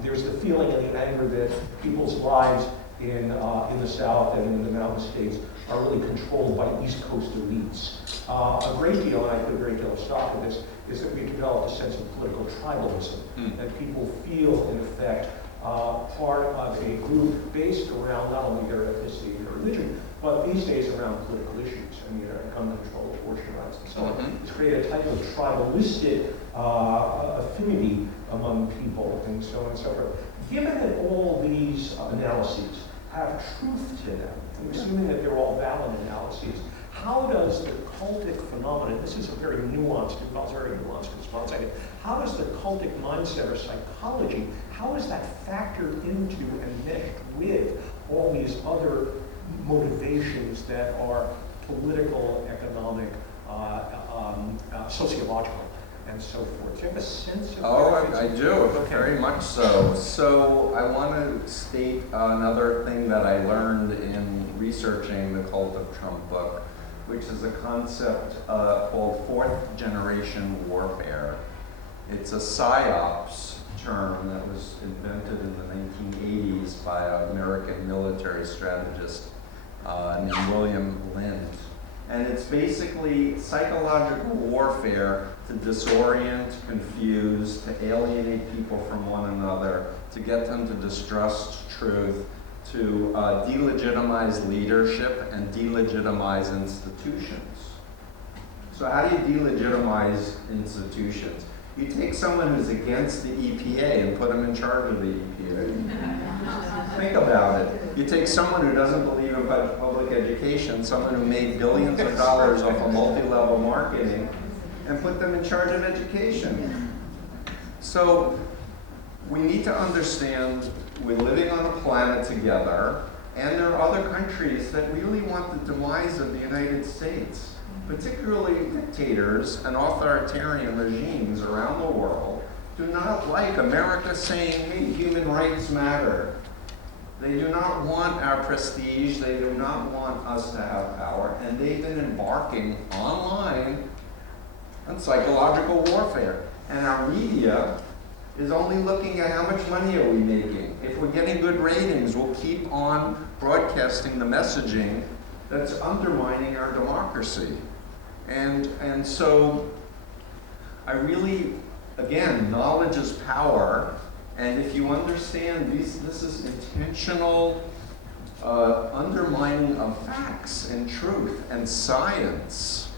There's the feeling and the anger that people's lives in the South and in the mountain states are really controlled by East Coast elites. A great deal, and I put a great deal of stock in this, is that we've developed a sense of political tribalism, that people feel, in effect, part of a group based around not only their ethnicity and their religion, but these days around political issues. I mean, gun control, abortion rights, and so on. It's created a type of tribalistic affinity among people, and so on and so forth. Given that all these analyses have truth to them, and assuming that they're all valid analyses, how does the cultic phenomenon, this is a very nuanced response I get, how does the cultic mindset or psychology, how is that factored into and meshed with all these other motivations that are political, economic, sociological, and so forth? Do you have a sense of Oh, I do, very much so. So I want to state another thing that I learned in researching the Cult of Trump book, which is a concept called fourth generation warfare. It's a PSYOPs term that was invented in the 1980s by an American military strategist named William Lind. And it's basically psychological warfare to disorient, confuse, to alienate people from one another, to get them to distrust truth, to delegitimize leadership and delegitimize institutions. So how do you delegitimize institutions? You take someone who's against the EPA and put them in charge of the EPA. Think about it. You take someone who doesn't believe in public education, someone who made billions of dollars off of multi-level marketing, and put them in charge of education. So we need to understand we're living on a planet together, and there are other countries that really want the demise of the United States. Particularly dictators and authoritarian regimes around the world do not like America saying, hey, human rights matter. They do not want our prestige, they do not want us to have power, and they've been embarking online on psychological warfare. And our media is only looking at how much money are we making. If we're getting good ratings, we'll keep on broadcasting the messaging that's undermining our democracy. And so I really, again, knowledge is power, and if you understand this is intentional undermining of facts and truth and science,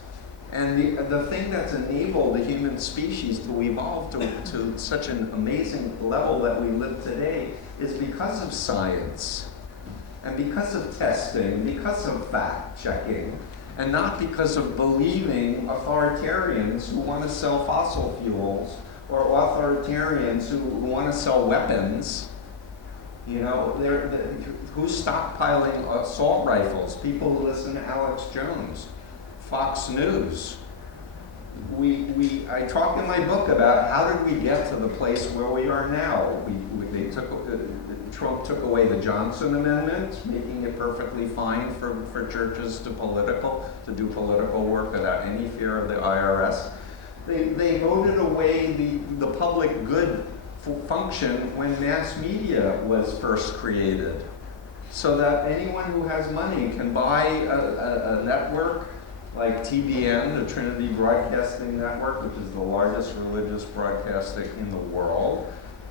and the thing that's enabled the human species to evolve to such an amazing level that we live today is because of science, and because of testing, because of fact checking, and not because of believing authoritarians who want to sell fossil fuels or authoritarians who want to sell weapons. You know, who's stockpiling assault rifles? People who listen to Alex Jones, Fox News. I talk in my book about how did we get to the place where we are now. Trump took away the Johnson Amendment, making it perfectly fine for churches to do political work without any fear of the IRS. They voted away the public good function when mass media was first created, so that anyone who has money can buy a network like TBN, the Trinity Broadcasting Network, which is the largest religious broadcasting in the world,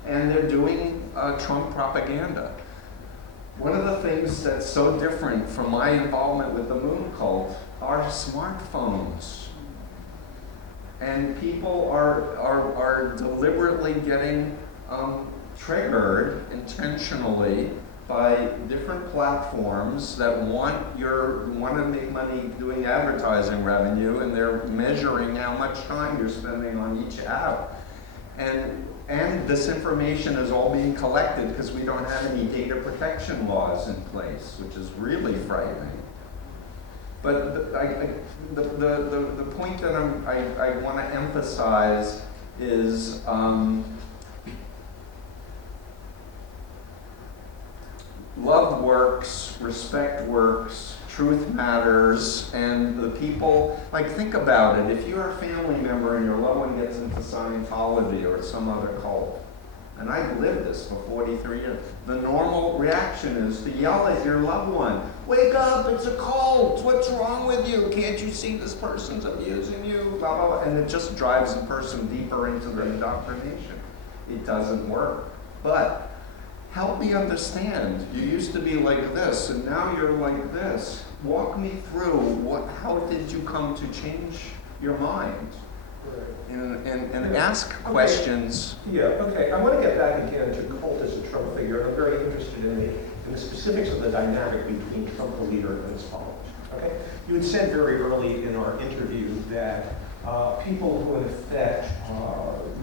and they're doing Trump propaganda. One of the things that's so different from my involvement with the moon cult are smartphones. And people are deliberately getting triggered intentionally by different platforms that want to make money doing advertising revenue, and they're measuring how much time you're spending on each app. And this information is all being collected because we don't have any data protection laws in place, which is really frightening. But the point that I want to emphasize is love works, respect works, truth matters, and the people, like, think about it. If you're a family member and your loved one gets into Scientology or some other cult, and I've lived this for 43 years, the normal reaction is to yell at your loved one, wake up, it's a cult, what's wrong with you? Can't you see this person's abusing you? Blah, blah, blah. And it just drives the person deeper into the indoctrination. It doesn't work. But help me understand. You used to be like this, and now you're like this. Walk me through how did you come to change your mind? And ask questions. Yeah, okay. I want to get back again to cult as a Trump figure, and I'm very interested in the specifics of the dynamic between Trump, the leader, and his followers. Okay? You had said very early in our interview that people who, in effect,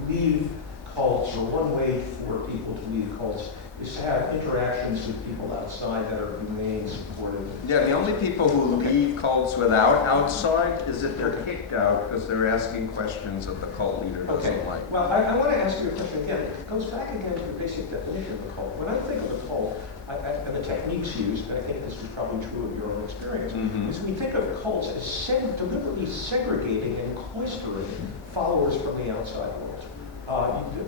leave cults, or one way for people to leave cults, is to have interactions with people outside that are humane, supportive. Yeah, the only people who leave cults without outside is if they're kicked out because they're asking questions that the cult leader doesn't like. Well, I want to ask you a question again. It goes back again to the basic definition of the cult. When I think of the cult, and the techniques used, and I think this is probably true of your own experience, is we think of cults as deliberately segregating and cloistering followers from the outside world.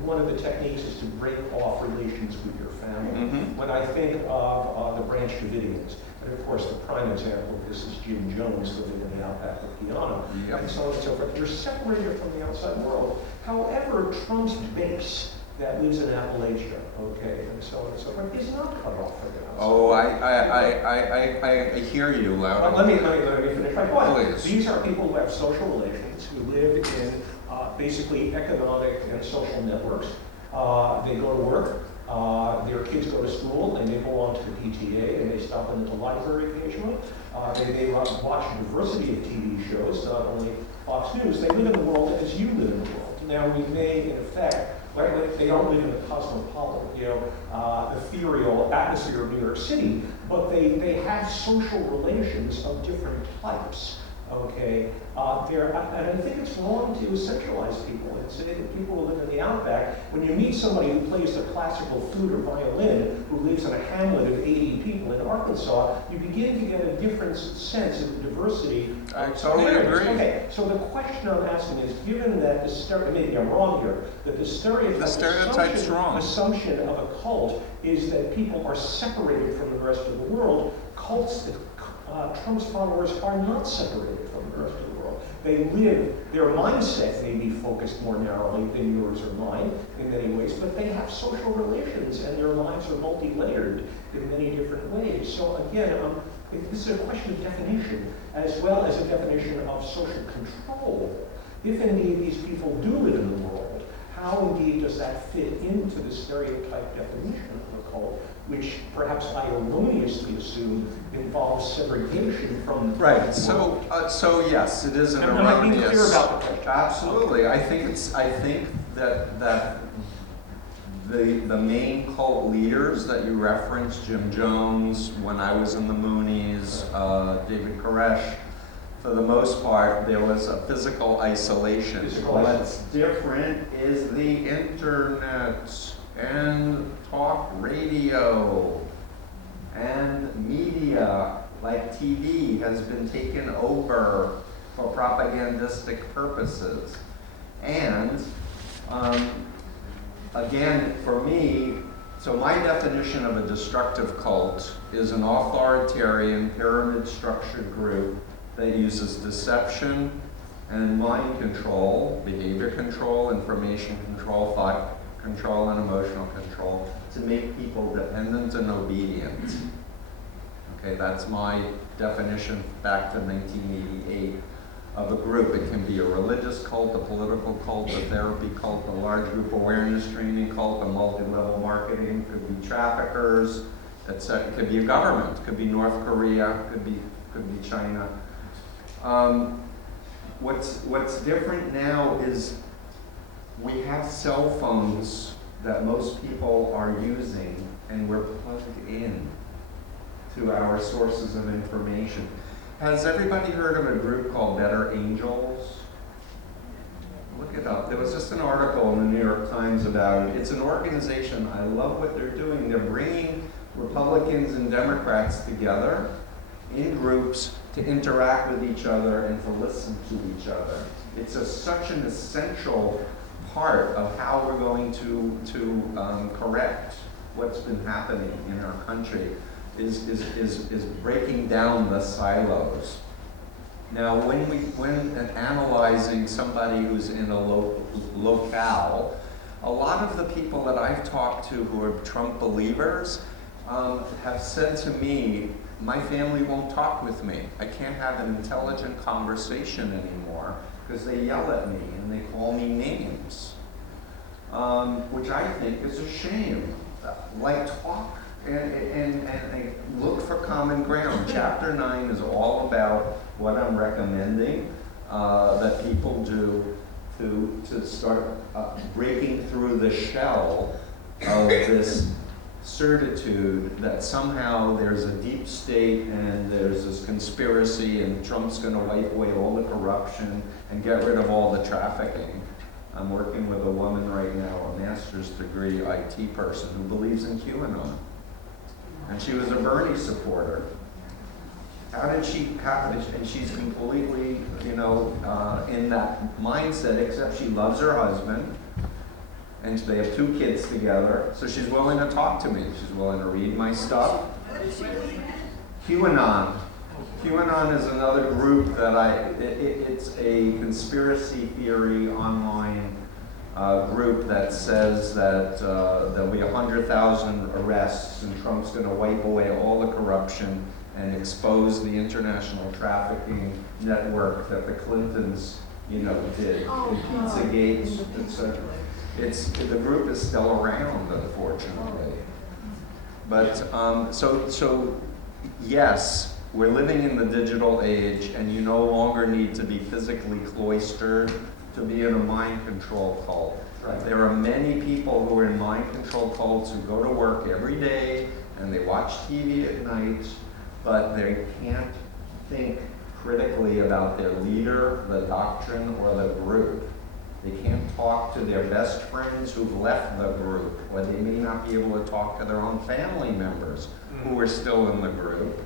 One of the techniques is to break off relations with your family. When I think of the Branch Davidians, and of course the prime example of this is Jim Jones living in the outback of piano, Yep. and so on and so forth. You're separated from the outside world. However, Trump's base that lives in Appalachia, okay, and so on and so forth, is not cut off from the outside. Oh, I hear you loud. Let me finish my point. Please. These are people who have social relations, who live in basically economic and social networks. They go to work, their kids go to school, and they belong to the PTA, and they stop in at the library occasionally. They watch a diversity of TV shows, not only Fox News. They live in the world as you live in the world. Now, we may, in effect, right, they don't live in the cosmopolitan, ethereal atmosphere of New York City, but they have social relations of different types. Okay, and I think it's wrong to centralize people and say that people who live in the outback, when you meet somebody who plays the classical flute or violin, who lives in a hamlet of 80 people in Arkansas, you begin to get a different sense of the diversity. I totally agree. Okay, so the question I'm asking is, given that maybe I'm wrong here, that the stereotype's wrong. Assumption of a cult is that people are separated from the rest of the world, cults that Trump's followers are not separated from the rest of the world. They live, their mindset may be focused more narrowly than yours or mine in many ways, but they have social relations and their lives are multi-layered in many different ways. So again, this is a question of definition as well as a definition of social control. If indeed these people do live in the world, how indeed does that fit into the stereotype definition of a cult, which perhaps I erroneously assume involves segregation from the right. So yes, it is an erroneous. Am I being clear about the question? Absolutely. I think that the main cult leaders that you referenced, Jim Jones, when I was in the Moonies, David Koresh, for the most part, there was a physical isolation. What's different is the internet and talk radio and media like TV has been taken over for propagandistic purposes. And again, for me, so my definition of a destructive cult is an authoritarian pyramid structured group that uses deception and mind control, behavior control, information control, thought control, and emotional control to make people dependent and obedient. Okay, that's my definition back to 1988 of a group. It can be a religious cult, a political cult, a therapy cult, a large group awareness training cult, a multi-level marketing, could be traffickers, etc. It could be a government, could be North Korea, could be China. What's different now is we have cell phones that most people are using, and we're plugged in to our sources of information. Has everybody heard of a group called Better Angels? Look it up. There was just an article in the New York Times about it. It's an organization. I love what they're doing. They're bringing Republicans and Democrats together in groups to interact with each other and to listen to each other. It's such an essential part of how we're going to correct what's been happening in our country is breaking down the silos. Now, when analyzing somebody who's in a locale, a lot of the people that I've talked to who are Trump believers have said to me, my family won't talk with me. I can't have an intelligent conversation anymore because they yell at me and they call me names, which I think is a shame. Like, talk and look for common ground. Chapter 9 is all about what I'm recommending that people do to start breaking through the shell of this certitude that somehow there's a deep state and there's this conspiracy and Trump's going to wipe away all the corruption and get rid of all the trafficking. I'm working with a woman right now, a master's degree IT person who believes in QAnon. And she was a Bernie supporter. And she's completely, in that mindset, except she loves her husband. And they have 2 kids together, so she's willing to talk to me. She's willing to read my stuff. What is she doing? QAnon. QAnon is another group that it's a conspiracy theory online group that says that there'll be 100,000 arrests and Trump's going to wipe away all the corruption and expose the international trafficking network that the Clintons, you know, did, Pizzagate, etc. The group is still around, unfortunately. But so yes, we're living in the digital age, and you no longer need to be physically cloistered to be in a mind control cult. Right. There are many people who are in mind control cults who go to work every day and they watch TV at night, but they can't think critically about their leader, the doctrine, or the group. They can't talk to their best friends who've left the group, or they may not be able to talk to their own family members who are still in the group.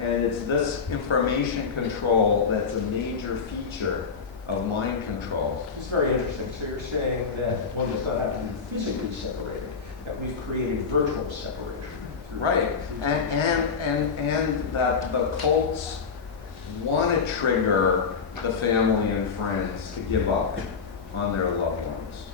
And it's this information control that's a major feature of mind control. It's very interesting. So you're saying that one does not have to be physically separated, that we've created virtual separation. Right, and that the cults want to trigger the family and friends to give up on their loved ones.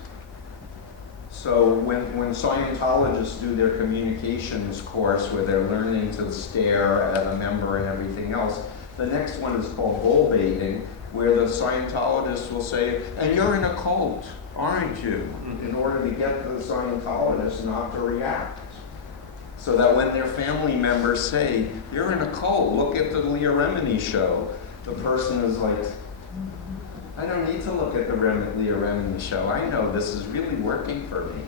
So when Scientologists do their communications course where they're learning to stare at a member and everything else, the next one is called bull baiting, where the Scientologist will say, and you're in a cult, aren't you? In order to get the Scientologist not to react. So that when their family members say, you're in a cult, look at the Leah Remini show, the person is like, I don't need to look at the Leah Remini show. I know this is really working for me.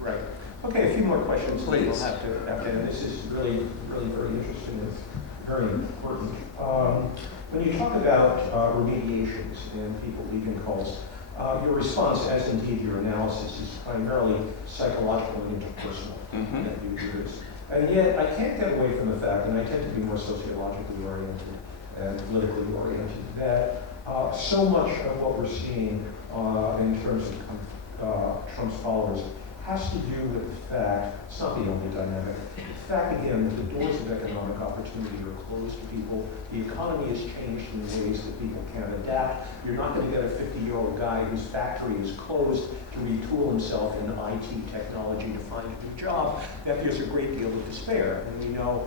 Right. Okay, a few more questions. Please. We'll have to end. This is really very interesting and very important. When you talk about remediations and people leaving cults, your response, as indeed your analysis, is primarily psychological and interpersonal. Mm-hmm. That you do this. And yet, I can't get away from the fact, and I tend to be more sociologically oriented and politically oriented, that so much of what we're seeing in terms of Trump's followers has to do with the fact, it's not the only dynamic, the fact again that the doors of economic opportunity are closed to people, the economy has changed in ways that people can't adapt. You're not going to get a 50-year-old guy whose factory is closed to retool himself in IT technology to find a new job, that there's a great deal of despair. And we know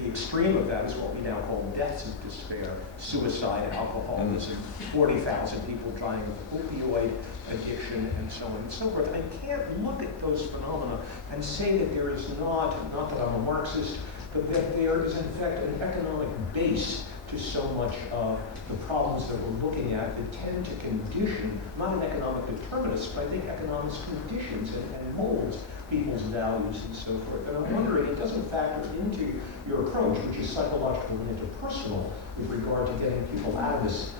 the extreme of that is what we now call deaths of despair, suicide, alcoholism, 40,000 people dying of opioid addiction, and so on and so forth. I can't look at those phenomena and say that there is not that I'm a Marxist, but that there is in fact an economic base to so much of the problems that we're looking at that tend to condition, not an economic determinist, but I think economics conditions and molds people's values and so forth. And I'm wondering, it doesn't factor into your approach, which is psychological and interpersonal, with regard to getting people out of this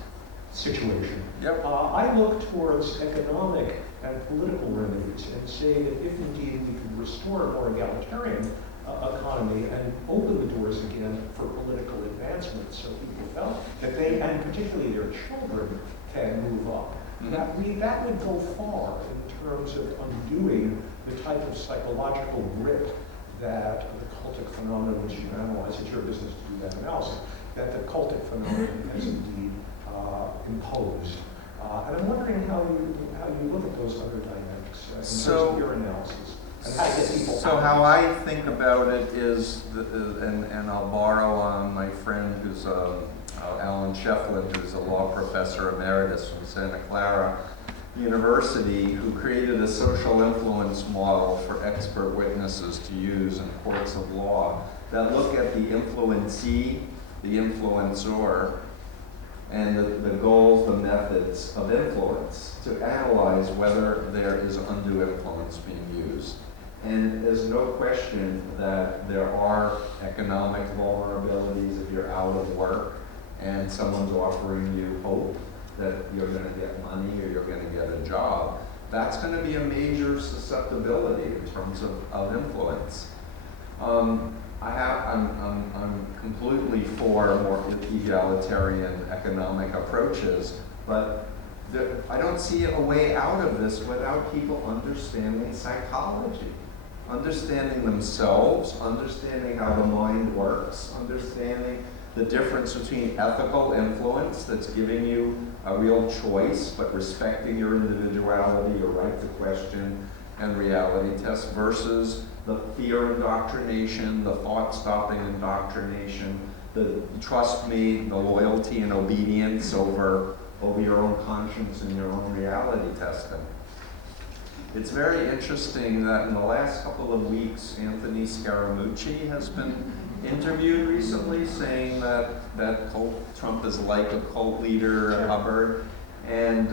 situation. Yep. I look towards economic and political remedies and say that if indeed we could restore a more egalitarian economy and open the doors again for political advancement so people felt that they, and particularly their children, can move up. Mm-hmm. That would go far in terms of undoing the type of psychological grip that the cultic phenomenon, which you analyze, it's your business to do that analysis, that the cultic phenomenon has indeed imposed. And I'm wondering how you look at those other dynamics in terms of your analysis. And how to get people so how I think about it is, and I'll borrow on my friend who's Alan Shefflin, who's a law professor emeritus from Santa Clara University, who created a social influence model for expert witnesses to use in courts of law that look at the influencee, the influencer, and the goals, the methods of influence to analyze whether there is undue influence being used. And there's no question that there are economic vulnerabilities if you're out of work and someone's offering you hope that you're going to get money or you're going to get a job. That's going to be a major susceptibility in terms of influence. I'm completely for more egalitarian economic approaches, but I don't see a way out of this without people understanding psychology. understanding themselves, understanding how the mind works, understanding the difference between ethical influence that's giving you a real choice, but respecting your individuality, your right to question, and reality test, versus the fear indoctrination, the thought-stopping indoctrination, the trust me, the loyalty and obedience over your own conscience and your own reality testing. It's very interesting that in the last couple of weeks, Anthony Scaramucci has been interviewed recently saying that Trump is like a cult leader at Hubbard, and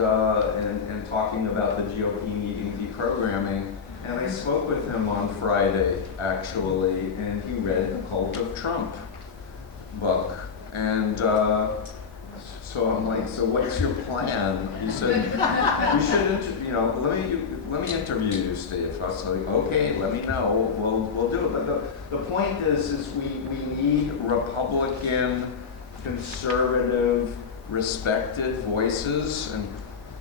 talking about the GOP meeting deprogramming. And I spoke with him on Friday, actually, and he read The Cult of Trump book. And so I'm like, so what's your plan? He said, you should, let me interview you, Steve. I was like, okay, let me know. We'll do it. But the point is we need Republican, conservative, respected voices, and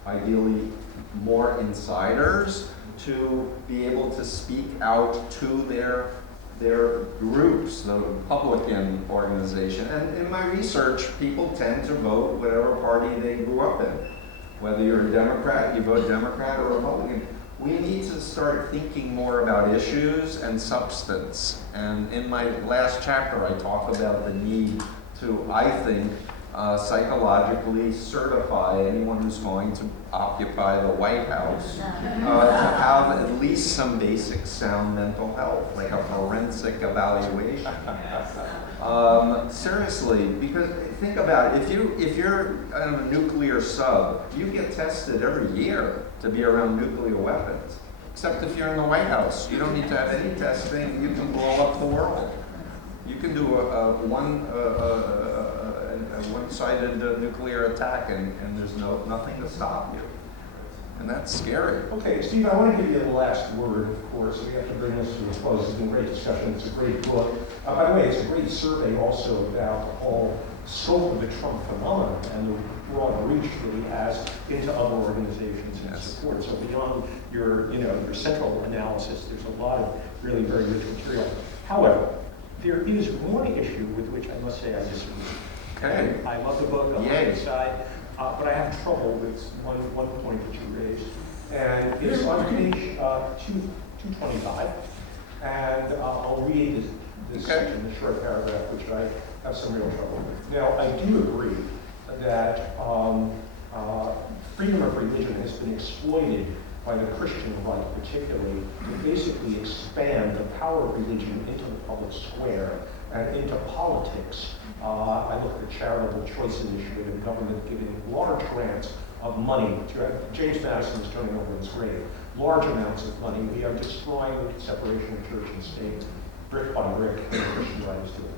ideally more insiders, to be able to speak out to their groups, the Republican organization. And in my research, people tend to vote whatever party they grew up in. Whether you're a Democrat, you vote Democrat or Republican. We need to start thinking more about issues and substance. And in my last chapter, I talk about the need to, I think, psychologically certify anyone who's going to occupy the White House to have at least some basic sound mental health, like a forensic evaluation. Seriously, because think about it, if you're on a nuclear sub, you get tested every year to be around nuclear weapons. Except if you're in the White House, you don't need to have any testing. You can blow up the world. You can do a one-sided nuclear attack, and there's nothing to stop you. And that's scary. Okay, Steve, I want to give you the last word, of course. We have to bring this to a close. It's been a great discussion. It's a great book. By the way, it's a great survey also about the whole scope of the Trump phenomenon and the broad reach that he has into other organizations and support. So beyond your central analysis, there's a lot of really very rich material. However, there is one issue with which I must say I disagree. Okay. I love the book, I love the side, but I have trouble with one point that you raised. And it's on page 225, and I'll read this section, the short paragraph, which I have some real trouble with. Now, I do agree that freedom of religion has been exploited by the Christian right, particularly, to basically expand the power of religion into the public square and into politics. I look at the charitable choice initiative and government giving large grants of money. James Madison is turning over his grave. Large amounts of money. We are destroying the separation of church and state, brick by brick, and the Christian right is doing.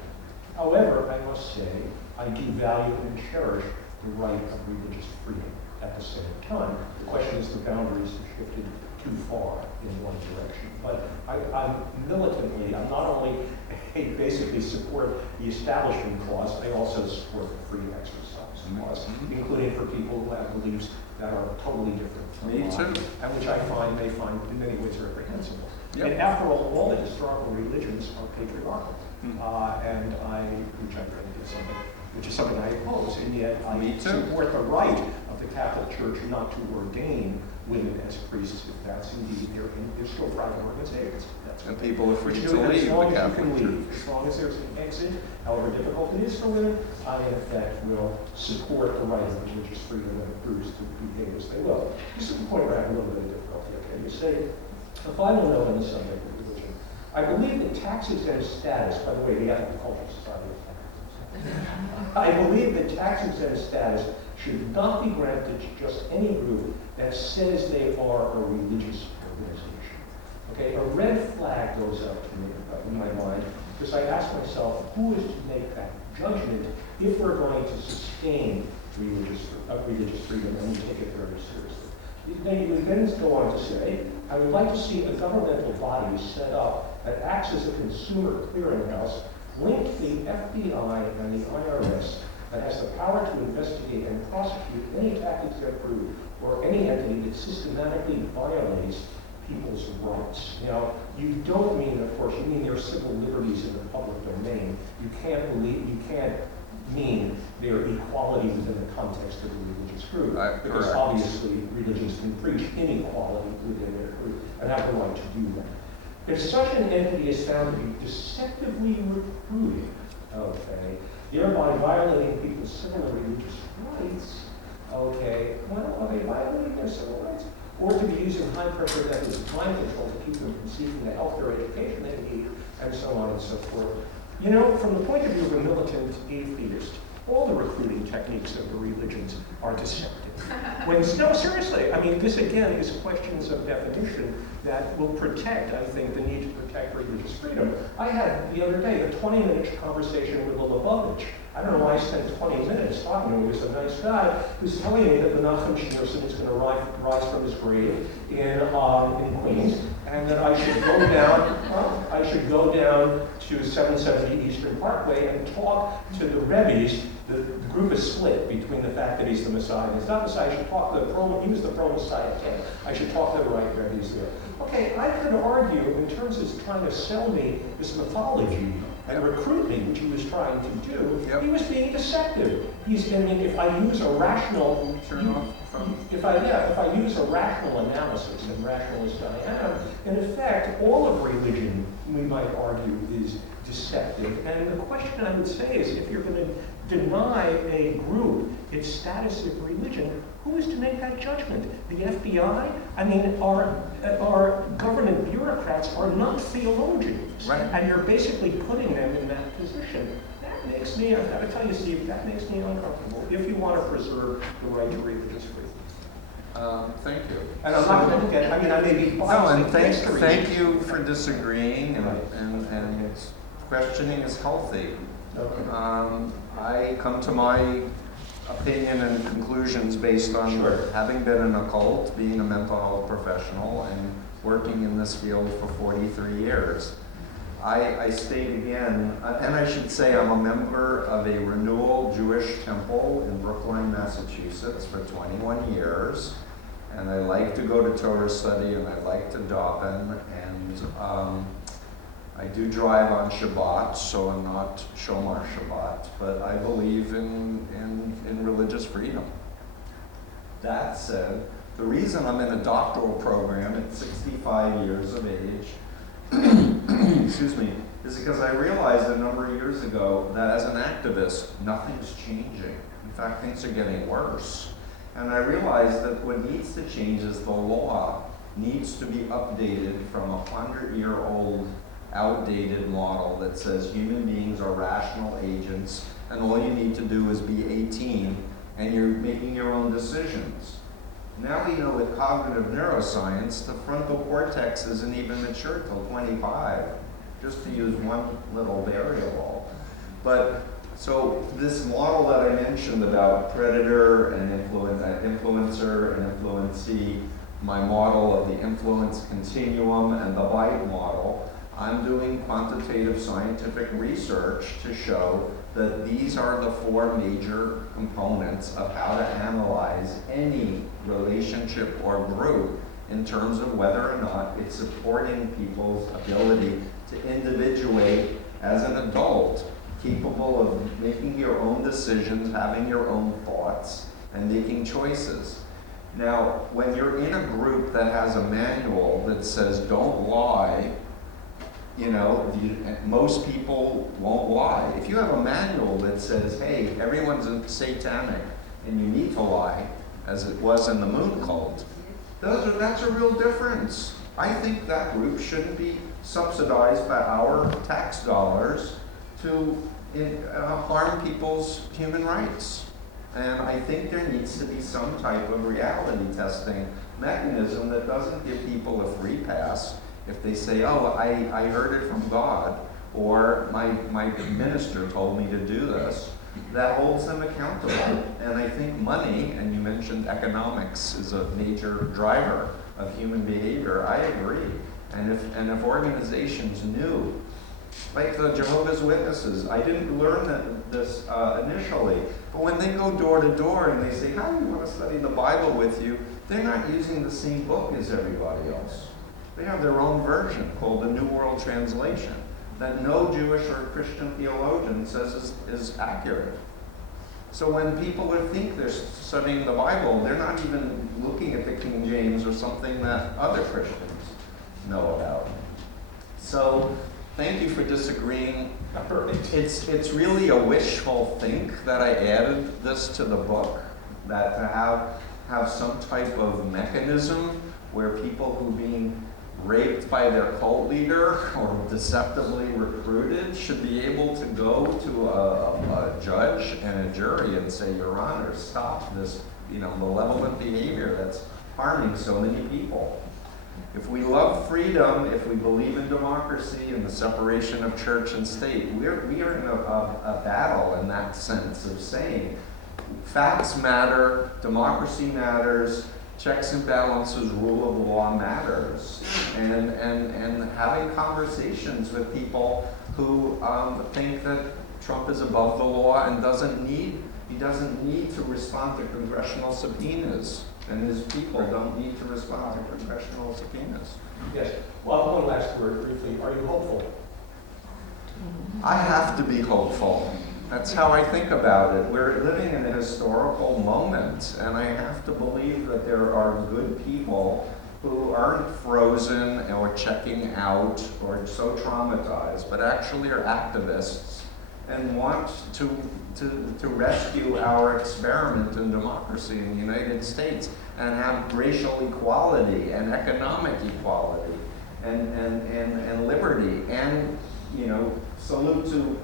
However, I must say, I do value and cherish the right of religious freedom. At the same time, the question is the boundaries have shifted too far in one direction. But I'm not only basically support the establishment clause, I also support the free exercise clause, including for people who have beliefs that are totally different from mine, and which I may find in many ways reprehensible. Yep. And after all the historical religions are patriarchal, which is something I oppose, and yet I support the right of the Catholic Church not to ordain women as priests, if that's indeed they're still private organizations. And people are free to leave the Catholic Church. As long as there's an exit, however difficult it is for women, I in effect will support the right of religious freedom and approves to behave as they will. This is the point where I have a little bit of difficulty. Okay, you say the final note on the subject of religion. I believe that tax-exempt status, by the way, the Ethical Cultural Society is I believe that tax-exempt status should not be granted to just any group that says they are a religious organization. Okay, a red flag goes up to me in my mind because I ask myself, who is to make that judgment if we're going to sustain religious freedom and we take it very seriously? They then go on to say, I would like to see a governmental body set up that acts as a consumer clearinghouse, link the FBI and the IRS that has the power to investigate and prosecute any tax-exempt group or any entity that systematically violates people's rights. Now, you don't mean, of course, you mean their civil liberties in the public domain. You can't mean their equality within the context of a religious group. Because correct. obviously religions can preach inequality within their group and have the right to do that. If such an entity is found to be deceptively recruiting, okay, thereby violating people's civil and religious rights, okay, well, are they violating their civil rights? Or to be using high-pressure methods of mind control to keep them from seeking the health or education they need, and so on and so forth. You know, from the point of view of a militant atheist, all the recruiting techniques of the religions are deceptive. No, seriously, I mean, this again is questions of definition that will protect, I think, the need to protect religious freedom. I had the other day a 20-minute conversation with a Lubavitch. I don't know why I spent 20 minutes talking to him. He was a nice guy who's telling me that Menachem Schneerson is going to rise from his grave in Queens, and that I should go down. I should go down to 770 Eastern Parkway and talk to the Rebbe's. The group is split between the fact that he's the Messiah and he's not Messiah. I should talk to he was the pro-Messiah camp. I should talk to the right Rebbe's there. Okay, I could argue in terms of trying to sell me this mythology and recruit me, which he was trying to do. Yep. He was being deceptive. I mean, if I use a rational, if I use a rational analysis, and rationalist I am, in effect, all of religion, we might argue, is deceptive. And the question I would say is, if you're going to deny a group its status of religion, who is to make that judgment? The FBI? I mean, our government bureaucrats are not theologians. Right. And you're basically putting them in that position. That makes me, I've got to tell you, Steve, that makes me uncomfortable if you want to preserve the right to religious freedom. Thank you. And I'm not going to get, I mean, I may be biased. No, and thank you for disagreeing, and questioning is healthy. Okay. I come to my opinion and conclusions based on having been in a cult, being a mental health professional, and working in this field for 43 years. I state again, and I should say I'm a member of a renewal Jewish temple in Brookline, Massachusetts for 21 years. And I like to go to Torah study, and I like to daven, and I do drive on Shabbat, so I'm not Shomer Shabbat, but I believe in religious freedom. That said, the reason I'm in a doctoral program at 65 years of age, excuse me, is because I realized a number of years ago that as an activist, nothing's changing. In fact, things are getting worse. And I realized that what needs to change is the law needs to be updated from a 100-year-old outdated model that says human beings are rational agents and all you need to do is be 18 and you're making your own decisions. Now we know with cognitive neuroscience, the frontal cortex isn't even mature till 25, just to use one little variable. But so this model that I mentioned about predator and influencer and influencee, my model of the influence continuum and the bite model, I'm doing quantitative scientific research to show that these are the four major components of how to analyze any relationship or group in terms of whether or not it's supporting people's ability to individuate as an adult, capable of making your own decisions, having your own thoughts, and making choices. Now, when you're in a group that has a manual that says don't lie, you know, most people won't lie. If you have a manual that says, hey, everyone's satanic and you need to lie, as it was in the moon cult, that's a real difference. I think that group shouldn't be subsidized by our tax dollars to harm people's human rights. And I think there needs to be some type of reality testing mechanism that doesn't give people a free pass if they say, oh, I heard it from God, or my minister told me to do this. That holds them accountable. And I think money, and you mentioned economics, is a major driver of human behavior. I agree. And if organizations knew, like the Jehovah's Witnesses, I didn't learn this initially, but when they go door to door and they say, how do you want to study the Bible with you? They're not using the same book as everybody else. They have their own version called the New World Translation that no Jewish or Christian theologian says is accurate. So when people think they're studying the Bible, they're not even looking at the King James or something that other Christians know about. So thank you for disagreeing. It's really a wishful think that I added this to the book, that to have some type of mechanism where people who are being raped by their cult leader or deceptively recruited should be able to go to a judge and a jury and say, Your Honor, stop this, malevolent behavior that's harming so many people. If we love freedom, if we believe in democracy and the separation of church and state, we are in a battle in that sense of saying facts matter, democracy matters, checks and balances, rule of law matters, and having conversations with people who think that Trump is above the law and doesn't need to respond to congressional subpoenas, and his people don't need to respond to congressional subpoenas. Yes. Well, one last word briefly. Are you hopeful? I have to be hopeful. That's how I think about it. We're living in a historical moment, and I have to believe that there are good people who aren't frozen or checking out or so traumatized, but actually are activists and want to rescue our experiment in democracy in the United States and have racial equality and economic equality and liberty, and salute to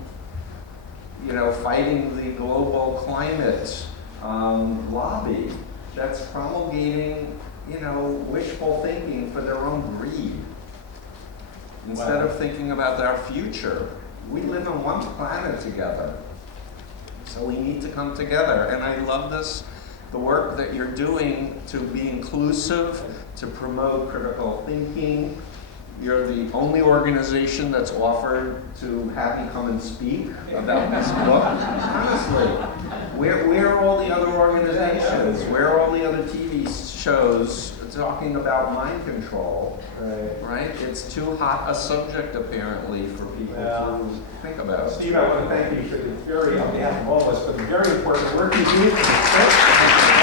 fighting the global climate lobby that's promulgating, wishful thinking for their own greed. Instead of thinking about our future, we live on one planet together. So we need to come together. And I love the work that you're doing to be inclusive, to promote critical thinking. You're the only organization that's offered to have me come and speak about this book. Honestly, where are all the other organizations? Where are all the other TV shows talking about mind control? Right? It's too hot a subject, apparently, for people to think about. Steve, I want to thank you for on behalf of all of us, for the very important work you do.